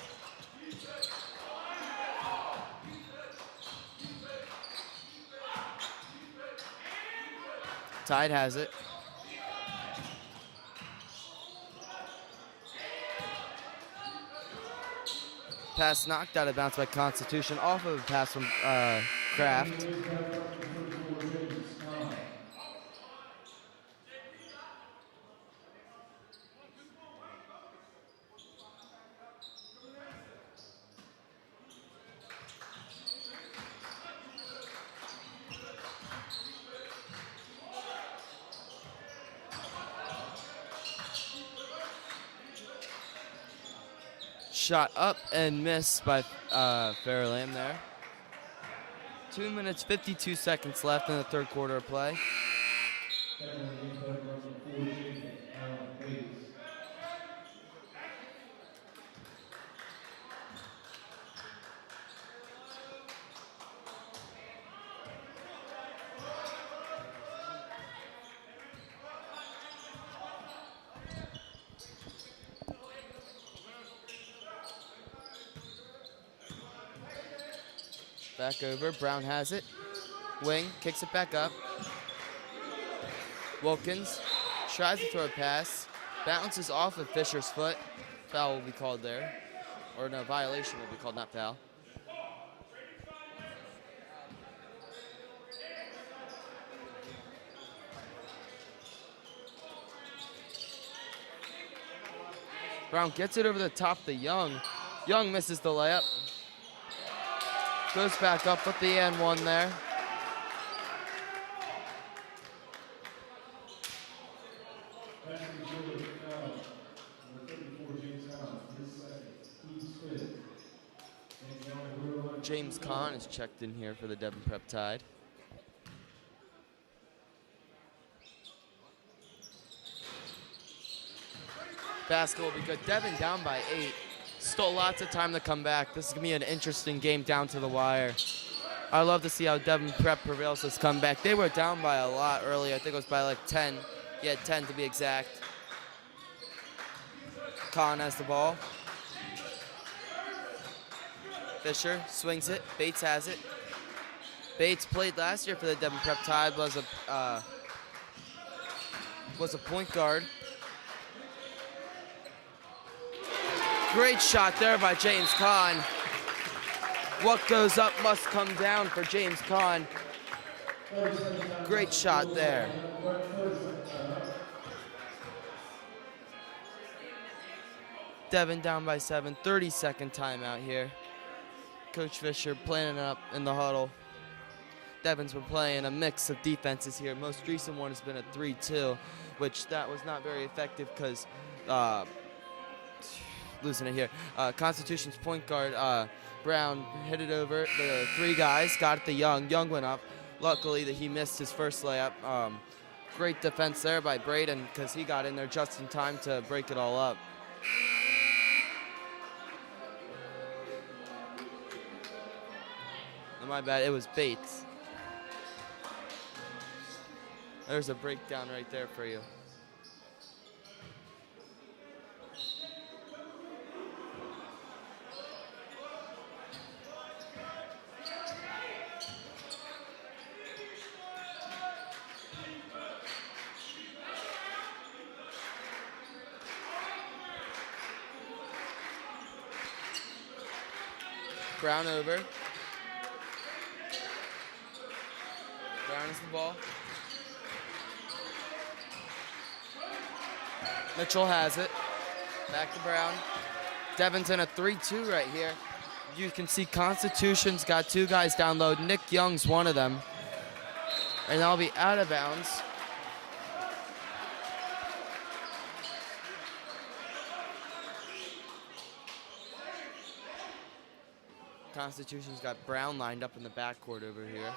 Tide has it. Pass knocked out of bounds by Constitution off of a pass from Kraft. Shot up and missed by Fairlam there. 2 minutes, 52 seconds left in the third quarter of play. Back over, Brown has it. Wing, kicks it back up. Wilkins tries to throw a pass. Bounces off of Fisher's foot. Foul will be called there. Or no, violation will be called, not foul. Brown gets it over the top to Young. Young misses the layup. Goes back up with the and one there. James Kahn is checked in here for the Devon Prep Tide. Basket will be good. Devon down by 8. Still lots of time to come back. This is going to be an interesting game down to the wire. I love to see how Devon Prep prevails this comeback. They were down by a lot earlier. I think it was by like 10. Yeah, 10 to be exact. Kahn has the ball. Fisher swings it. Bates has it. Bates played last year for the Devon Prep Tide. Was a point guard. Great shot there by James Kahn. What goes up must come down for James Kahn. Great shot there. Devon down by 7. 30-second timeout here. Coach Fisher planning up in the huddle. Devon's been playing a mix of defenses here. Most recent one has been a 3-2, which that was not very effective because losing it here. Constitution's point guard, Brown, hit it over the 3 guys, got it to Young. Young went up. Luckily that he missed his first layup. Great defense there by Braden because he got in there just in time to break it all up. Oh, my bad, it was Bates. There's a breakdown right there for you. Brown over. Brown is the ball. Mitchell has it. Back to Brown. Devon's in a 3-2 right here. You can see Constitution's got 2 guys down low. Nick Young's one of them. And they'll be out of bounds. Constitution's got Brown lined up in the backcourt over here.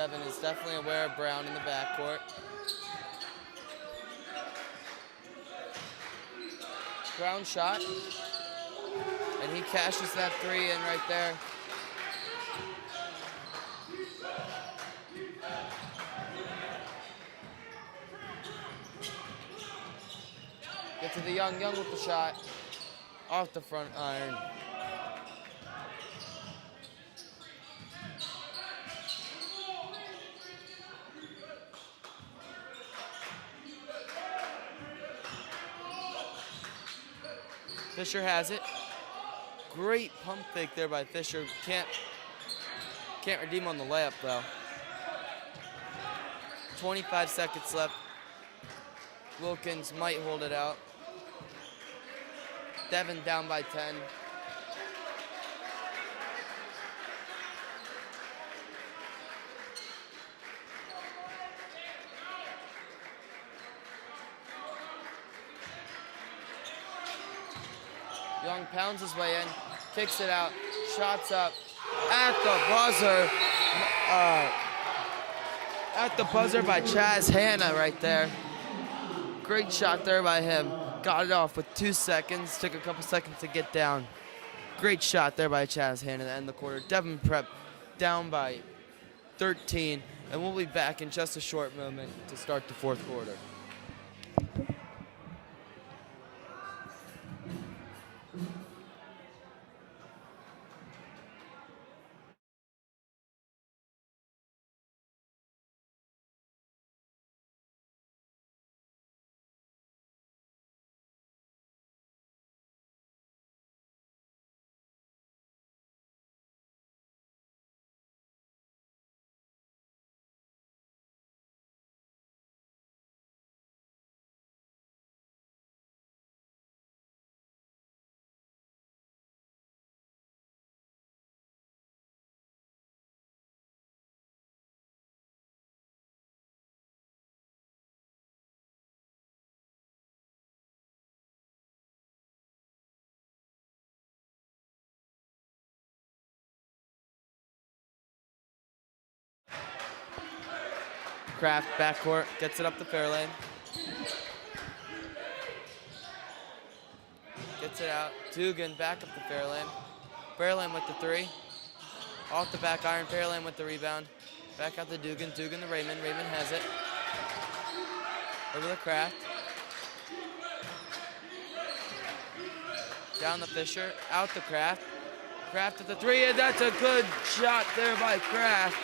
Devon is definitely aware of Brown in the backcourt. Brown shot, and he cashes that three in right there. Get to the Young with the shot, off the front iron. Fisher has it. Great pump fake there by Fisher. Can't redeem on the layup though. 25 seconds left. Wilkins might hold it out. Devon down by 10. Young pounds his way in, kicks it out, shots up at the buzzer. At the buzzer by Chaz Hanna right there. Great shot there by him. Got it off with 2 seconds, took a couple seconds to get down. Great shot there by Chaz Hanna to end the quarter. Devon Prep down by 13, and we'll be back in just a short moment to start the fourth quarter. Kraft backcourt, gets it up the fair lane. Gets it out. Dugan back up the fair lane. Fair lane with the three. Off the back iron, fair lane with the rebound. Back out to Dugan. Dugan to Raymond. Raymond has it. Over the Kraft. Down the Fisher. Out the Kraft. Kraft at the three, and that's a good shot there by Kraft.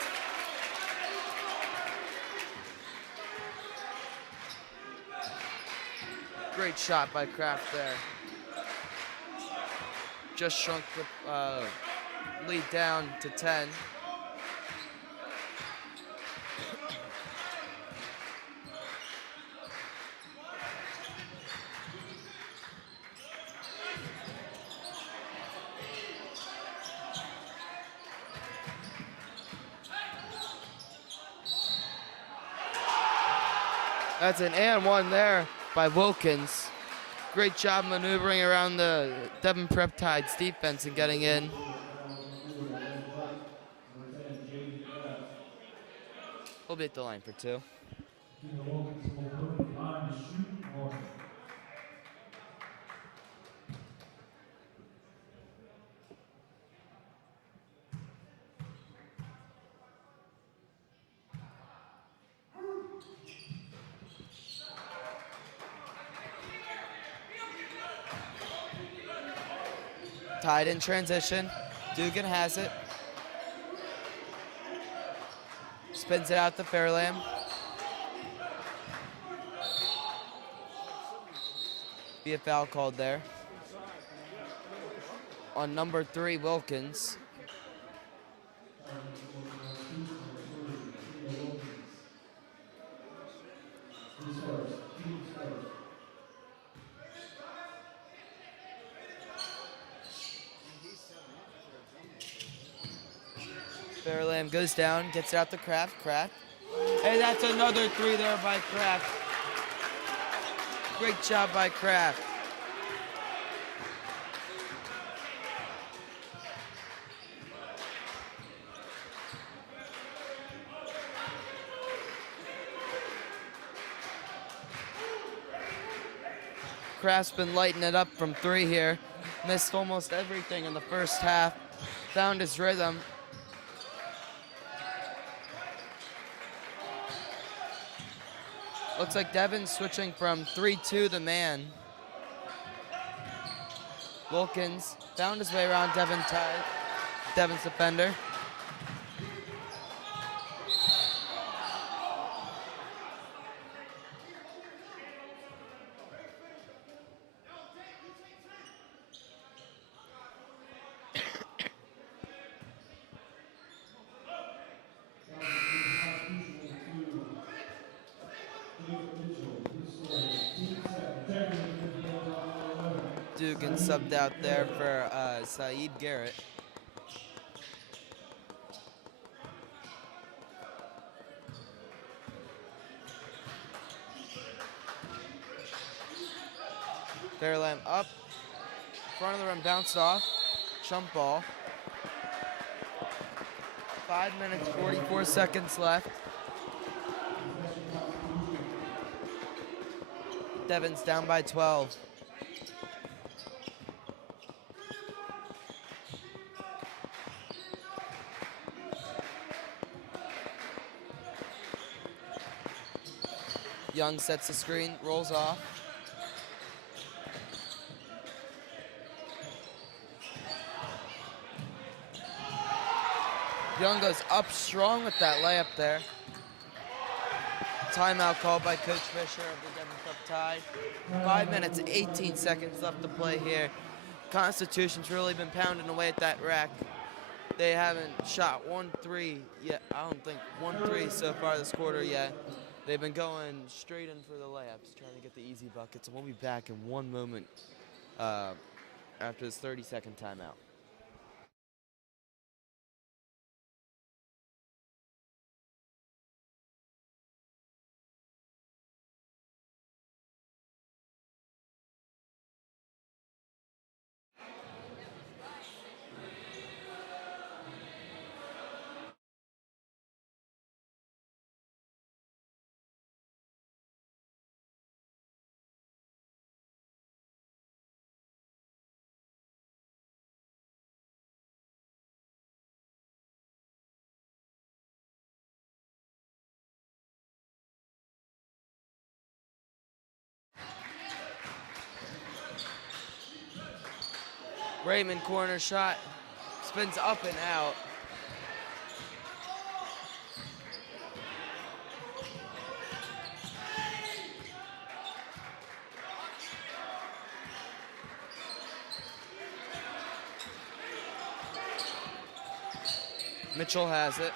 Great shot by Kraft there. Just shrunk the lead down to 10. That's an and one there by Wilkins. Great job maneuvering around the Devon Prep Tides defense and getting in. We'll be at the line for two. Tide in transition. Dugan has it. Spins it out to Fairlam. Be a foul called there. On number 3, Wilkins. Fairlam goes down, gets it out to Kraft. Kraft. And that's another 3 there by Kraft. Great job by Kraft. Kraft's been lighting it up from 3 here. Missed almost everything in the first half. Found his rhythm. Looks like Devon's switching from 3-2 the man. Wilkins found his way around Devon's defender. Dugan subbed out there for Saeed Garrett. Fairlamb up. Front of the rim bounced off. Chump ball. 5 minutes, 44 seconds left. Devon's down by 12. Young sets the screen, rolls off. Young goes up strong with that layup there. Timeout called by Coach Fisher of the Devon Prep Tide. 5 minutes, 18 seconds left to play here. Constitution's really been pounding away at that rack. They haven't shot 1-3 yet. I don't think 1-3 so far this quarter yet. They've been going straight in for the layups, trying to get the easy buckets. And we'll be back in 1 moment after this 30-second timeout. Raymond corner shot, spins up and out. Mitchell has it.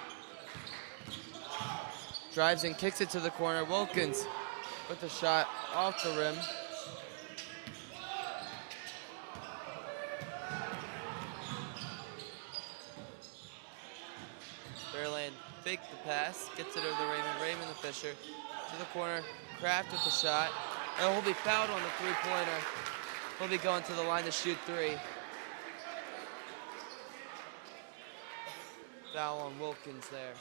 Drives and kicks it to the corner. Wilkins with the shot off the rim. Fairland faked the pass, gets it over to Raymond. Raymond the Fisher to the corner. Kraft with the shot. And he'll be fouled on the three-pointer. He'll be going to the line to shoot 3. Foul on Wilkins there.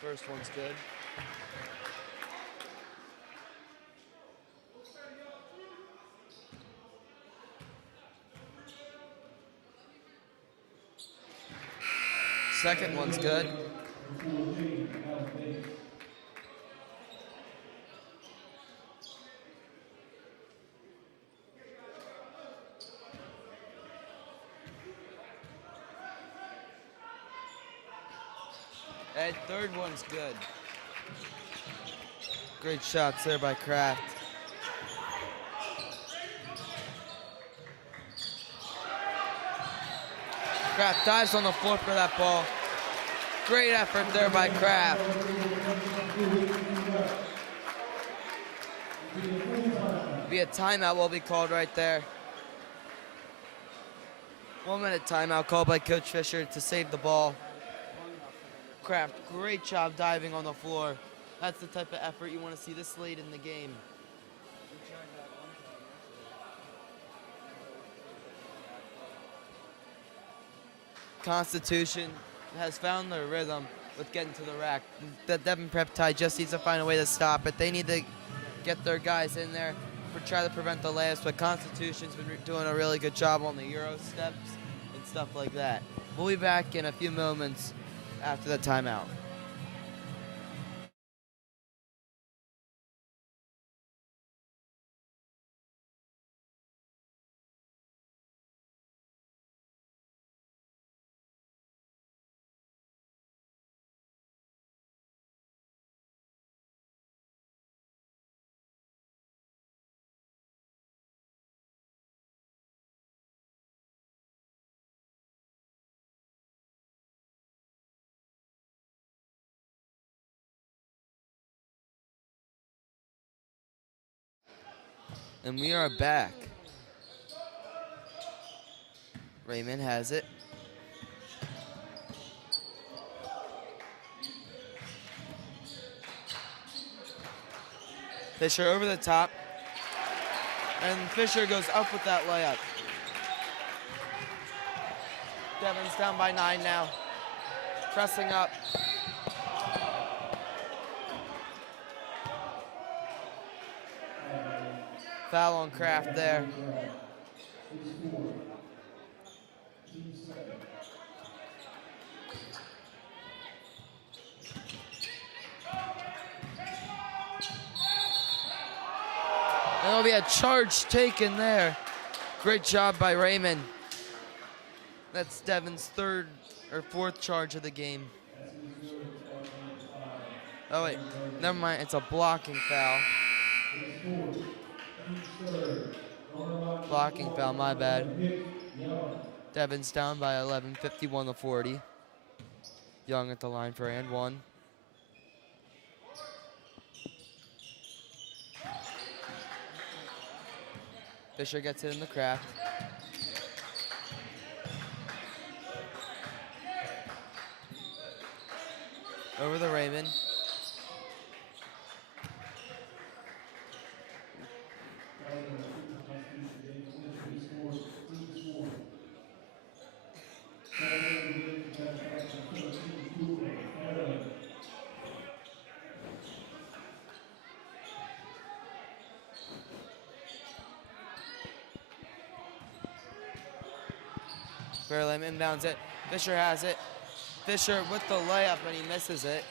First one's good. Second one's good. And third one's good. Great shots there by Kraft. Kraft dives on the floor for that ball. Great effort there by Kraft. Be a timeout will be called right there. 1 minute timeout called by Coach Fisher to save the ball. Kraft, great job diving on the floor. That's the type of effort you want to see this late in the game. Constitution has found their rhythm with getting to the rack. The Devon Prep Tide just needs to find a way to stop it. They need to get their guys in there, try to prevent the layups, but Constitution's been doing a really good job on the Euro steps and stuff like that. We'll be back in a few moments after the timeout. And we are back. Raymond has it. Fisher over the top. And Fisher goes up with that layup. Devon's down by 9 now. Pressing up. Foul on Kraft there. There'll be a charge taken there. Great job by Raymond. That's Devon's third or fourth charge of the game. Oh wait, never mind, it's a blocking foul. Blocking foul, my bad. Devon's down by 11, 51-40. Young at the line for and one. Fisher gets it in the Kraft. Over the Raymond. Fairlane inbounds it. Fisher has it. Fisher with the layup, and he misses it.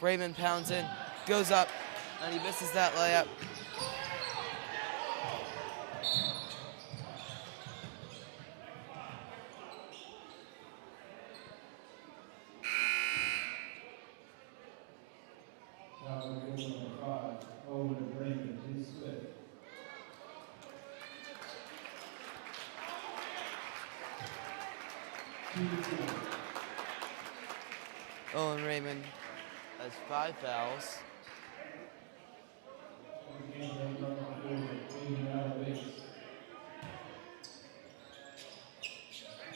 Raymond pounds in, goes up, and he misses that layup. Owen Raymond has 5 fouls.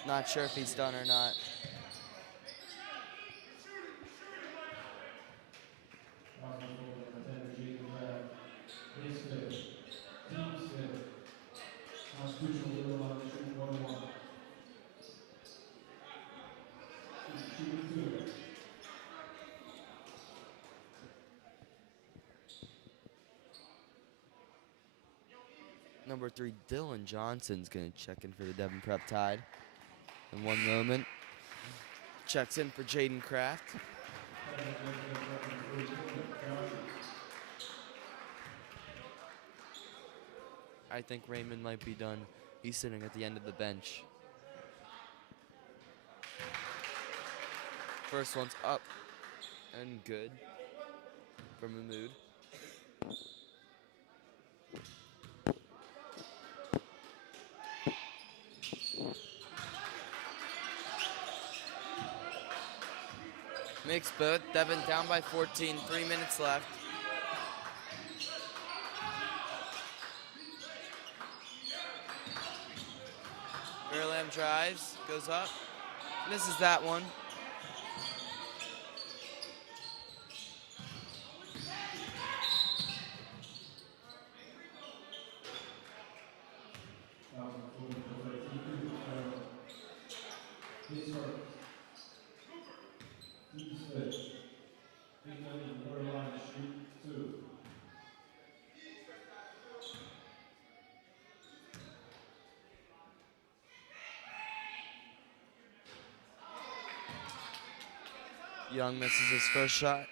Not sure if he's done or not. Number 3, Dylan Johnson's going to check in for the Devon Prep Tide. In one moment, checks in for Jaden Kraft. I think Raymond might be done. He's sitting at the end of the bench. First one's up and good for Mahmood. Makes both. Devon down by 14, 3 minutes left. Fairlam drives, goes up, Misses that one. Young misses his first shot.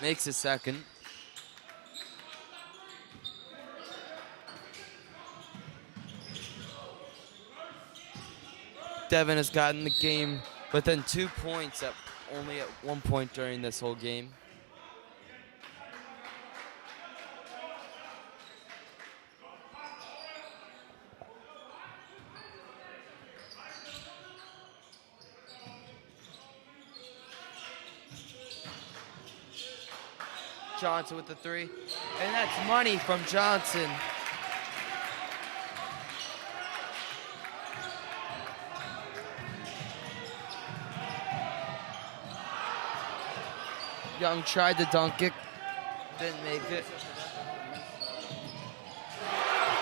Makes his second. Devon has gotten the game within 2 points only at 1 point during this whole game. Johnson with the three, and that's money from Johnson. Young tried to dunk it, didn't make it.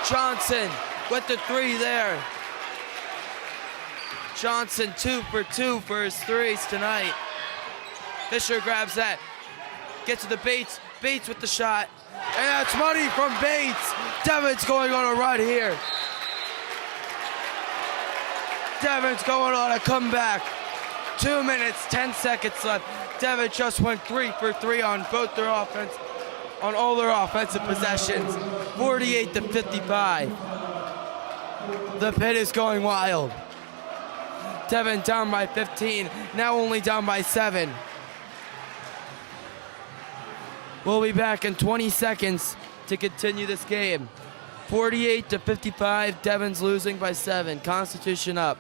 Johnson with the three there. Johnson 2 for 2 for his threes tonight. Fisher grabs that, gets to the Bates. Bates with the shot, and that's money from Bates. Devon's going on a run here. Devon's going on a comeback. 2 minutes, 10 seconds left. Devon just went 3 for 3 on both their offense, on all their offensive possessions. 48 to 55. The pit is going wild. Devon down by 15, now only down by 7. We'll be back in 20 seconds to continue this game. 48 to 55, Devon's losing by 7. Constitution up.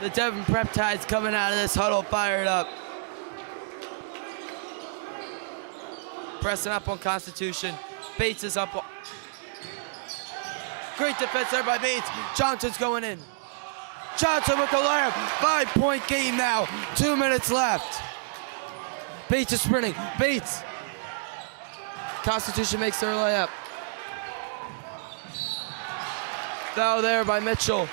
The Devon Prep Tide's coming out of this huddle fired up. Pressing up on Constitution. Bates is up. Great defense there by Bates. Johnson's going in. Johnson with the layup. 5-point game now. 2 minutes left. Bates is sprinting. Bates. Constitution makes their layup. Foul there by Mitchell.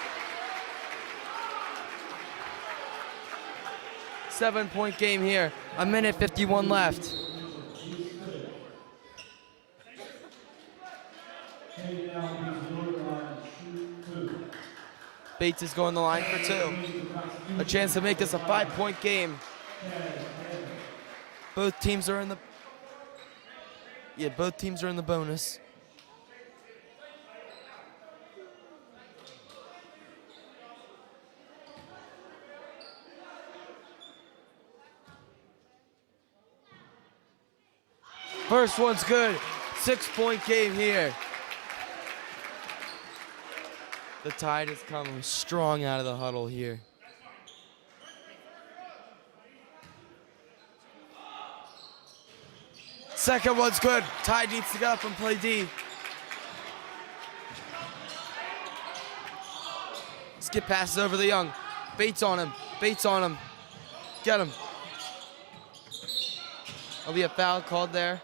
7-point game here. 1:51 left. Bates is going the line for 2. A chance to make this a 5-point game. Both teams are in the bonus. First one's good. 6-point game here. The Tide is coming strong out of the huddle here. Second one's good. Tide needs to get up and play D. Skip passes over the Young. Bates on him. Bates on him. Get him. There'll be a foul called there.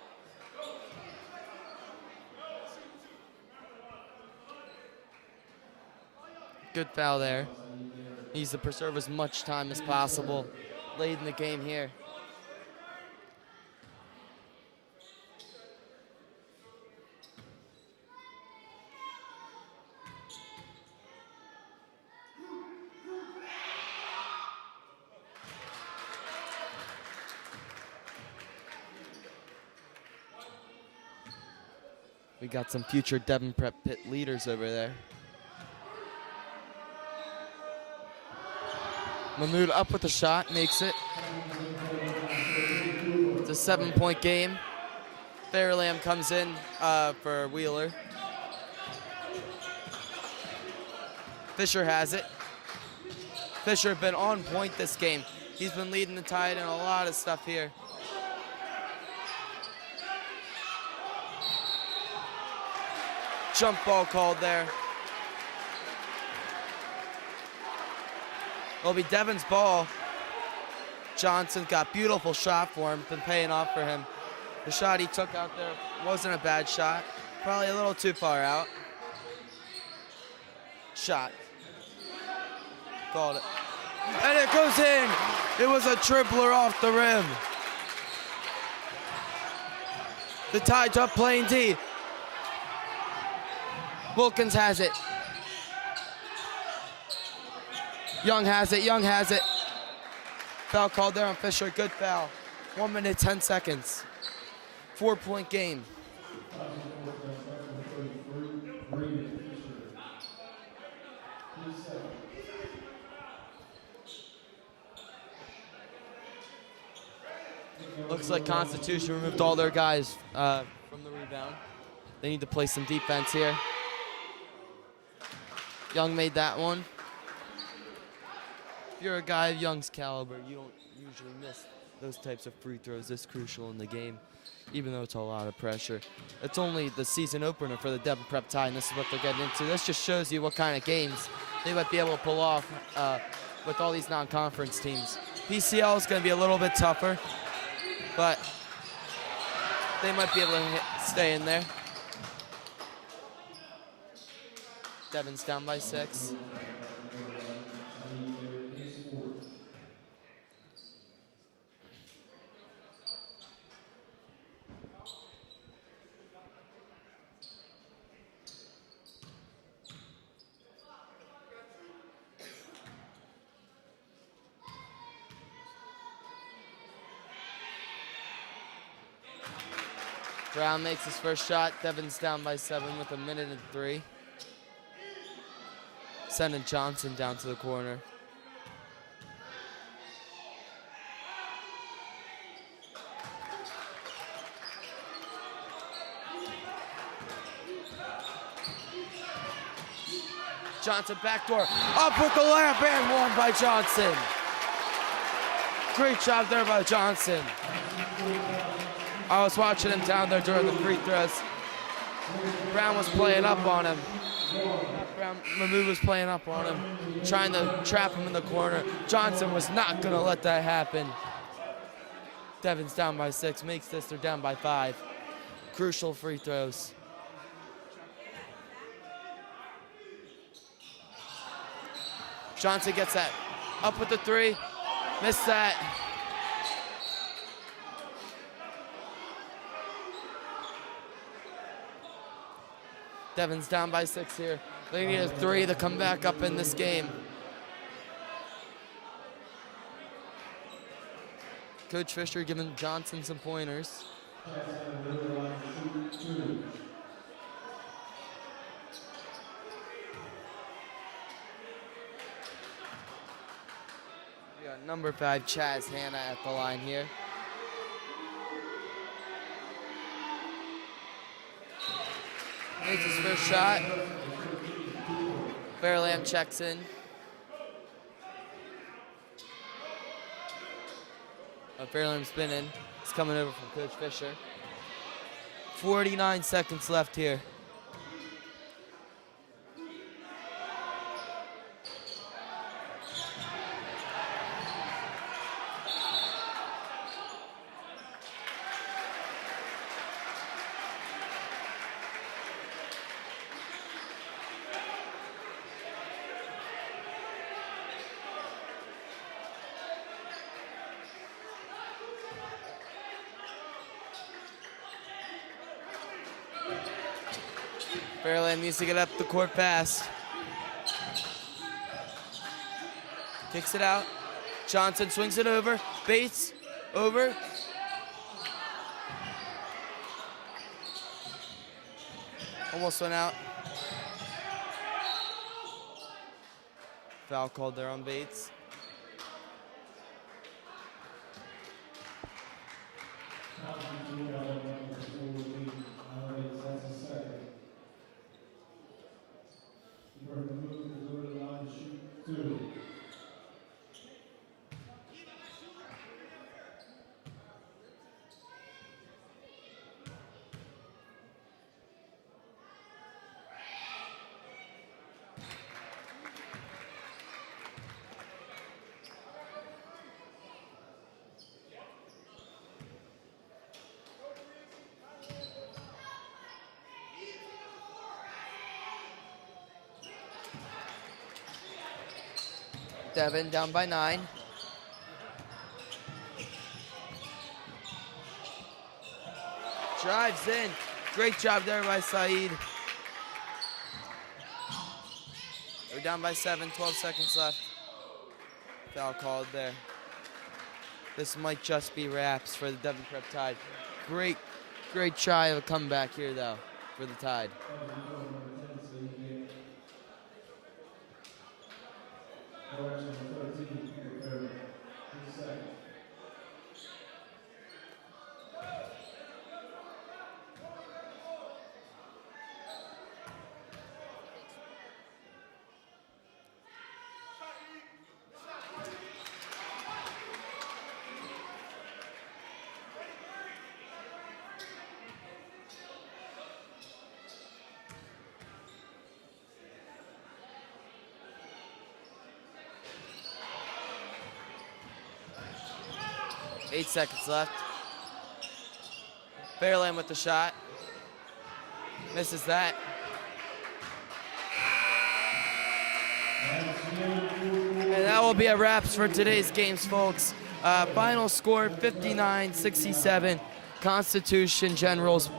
Good foul there. Needs to preserve as much time as possible late in the game here. We got some future Devon Prep pit leaders over there. Mahmood up with the shot, makes it. It's a 7-point game. Fairlamb comes in for Wheeler. Fisher has it. Fisher been on point this game. He's been leading the Tide in a lot of stuff here. Jump ball called there. It'll be Devon's ball. Johnson got beautiful shot for him, been paying off for him. The shot he took out there wasn't a bad shot. Probably a little too far out. Shot. Called it. And it goes in. It was a tripler off the rim. The Tide's up playing D. Wilkins has it. Young has it, Young has it. Foul called there on Fisher, good foul. 1 minute, 10 seconds. 4-point game. Looks like Constitution removed all their guys from the rebound. They need to play some defense here. Young made that one. If you're a guy of Young's caliber, you don't usually miss those types of free throws this crucial in the game, even though it's a lot of pressure. It's only the season opener for the Devon Prep Tide, and this is what they're getting into. This just shows you what kind of games they might be able to pull off with all these non-conference teams. PCL is going to be a little bit tougher, but they might be able to stay in there. Devon's down by 6. Brown makes his first shot. Devon's down by 7 with 1 minute and 3. Sending Johnson down to the corner. Johnson backdoor, up with the layup and one by Johnson. Great job there by Johnson. I was watching him down there during the free throws. Brown was playing up on him. Mahmood was playing up on him, trying to trap him in the corner. Johnson was not gonna let that happen. Devon's down by 6, makes this, they're down by 5. Crucial free throws. Johnson gets that, up with the 3, missed that. Devon's down by 6 here. They need a 3 to come back up in this game. Coach Fisher giving Johnson some pointers. We got number 5, Chaz Hanna at the line here. Makes his first shot. Fairlamb checks in. Fairlamb's been in. He's coming over from Coach Fisher. 49 seconds left here. Fairlamb needs to get up the court fast. Kicks it out. Johnson swings it over. Bates over. Almost went out. Foul called there on Bates. Devon down by 9. Drives in. Great job there by Saeed. We're down by 7, 12 seconds left. Foul called there. This might just be wraps for the Devon Prep Tide. Great try of a comeback here though for the Tide. 8 seconds left. Fairland with the shot. Misses that. And that will be a wraps for today's games, folks. Final score 59-67. Constitution Generals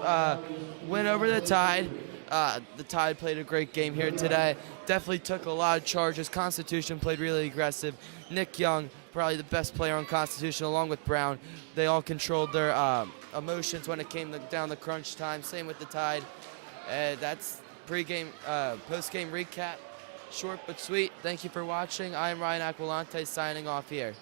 win over the Tide. The Tide played a great game here today. Definitely took a lot of charges. Constitution played really aggressive. Nick Young, probably the best player on Constitution, along with Brown. They all controlled their emotions when it came down the crunch time. Same with the Tide. That's pre-game, post-game recap. Short but sweet. Thank you for watching. I'm Ryan Aquilante signing off here.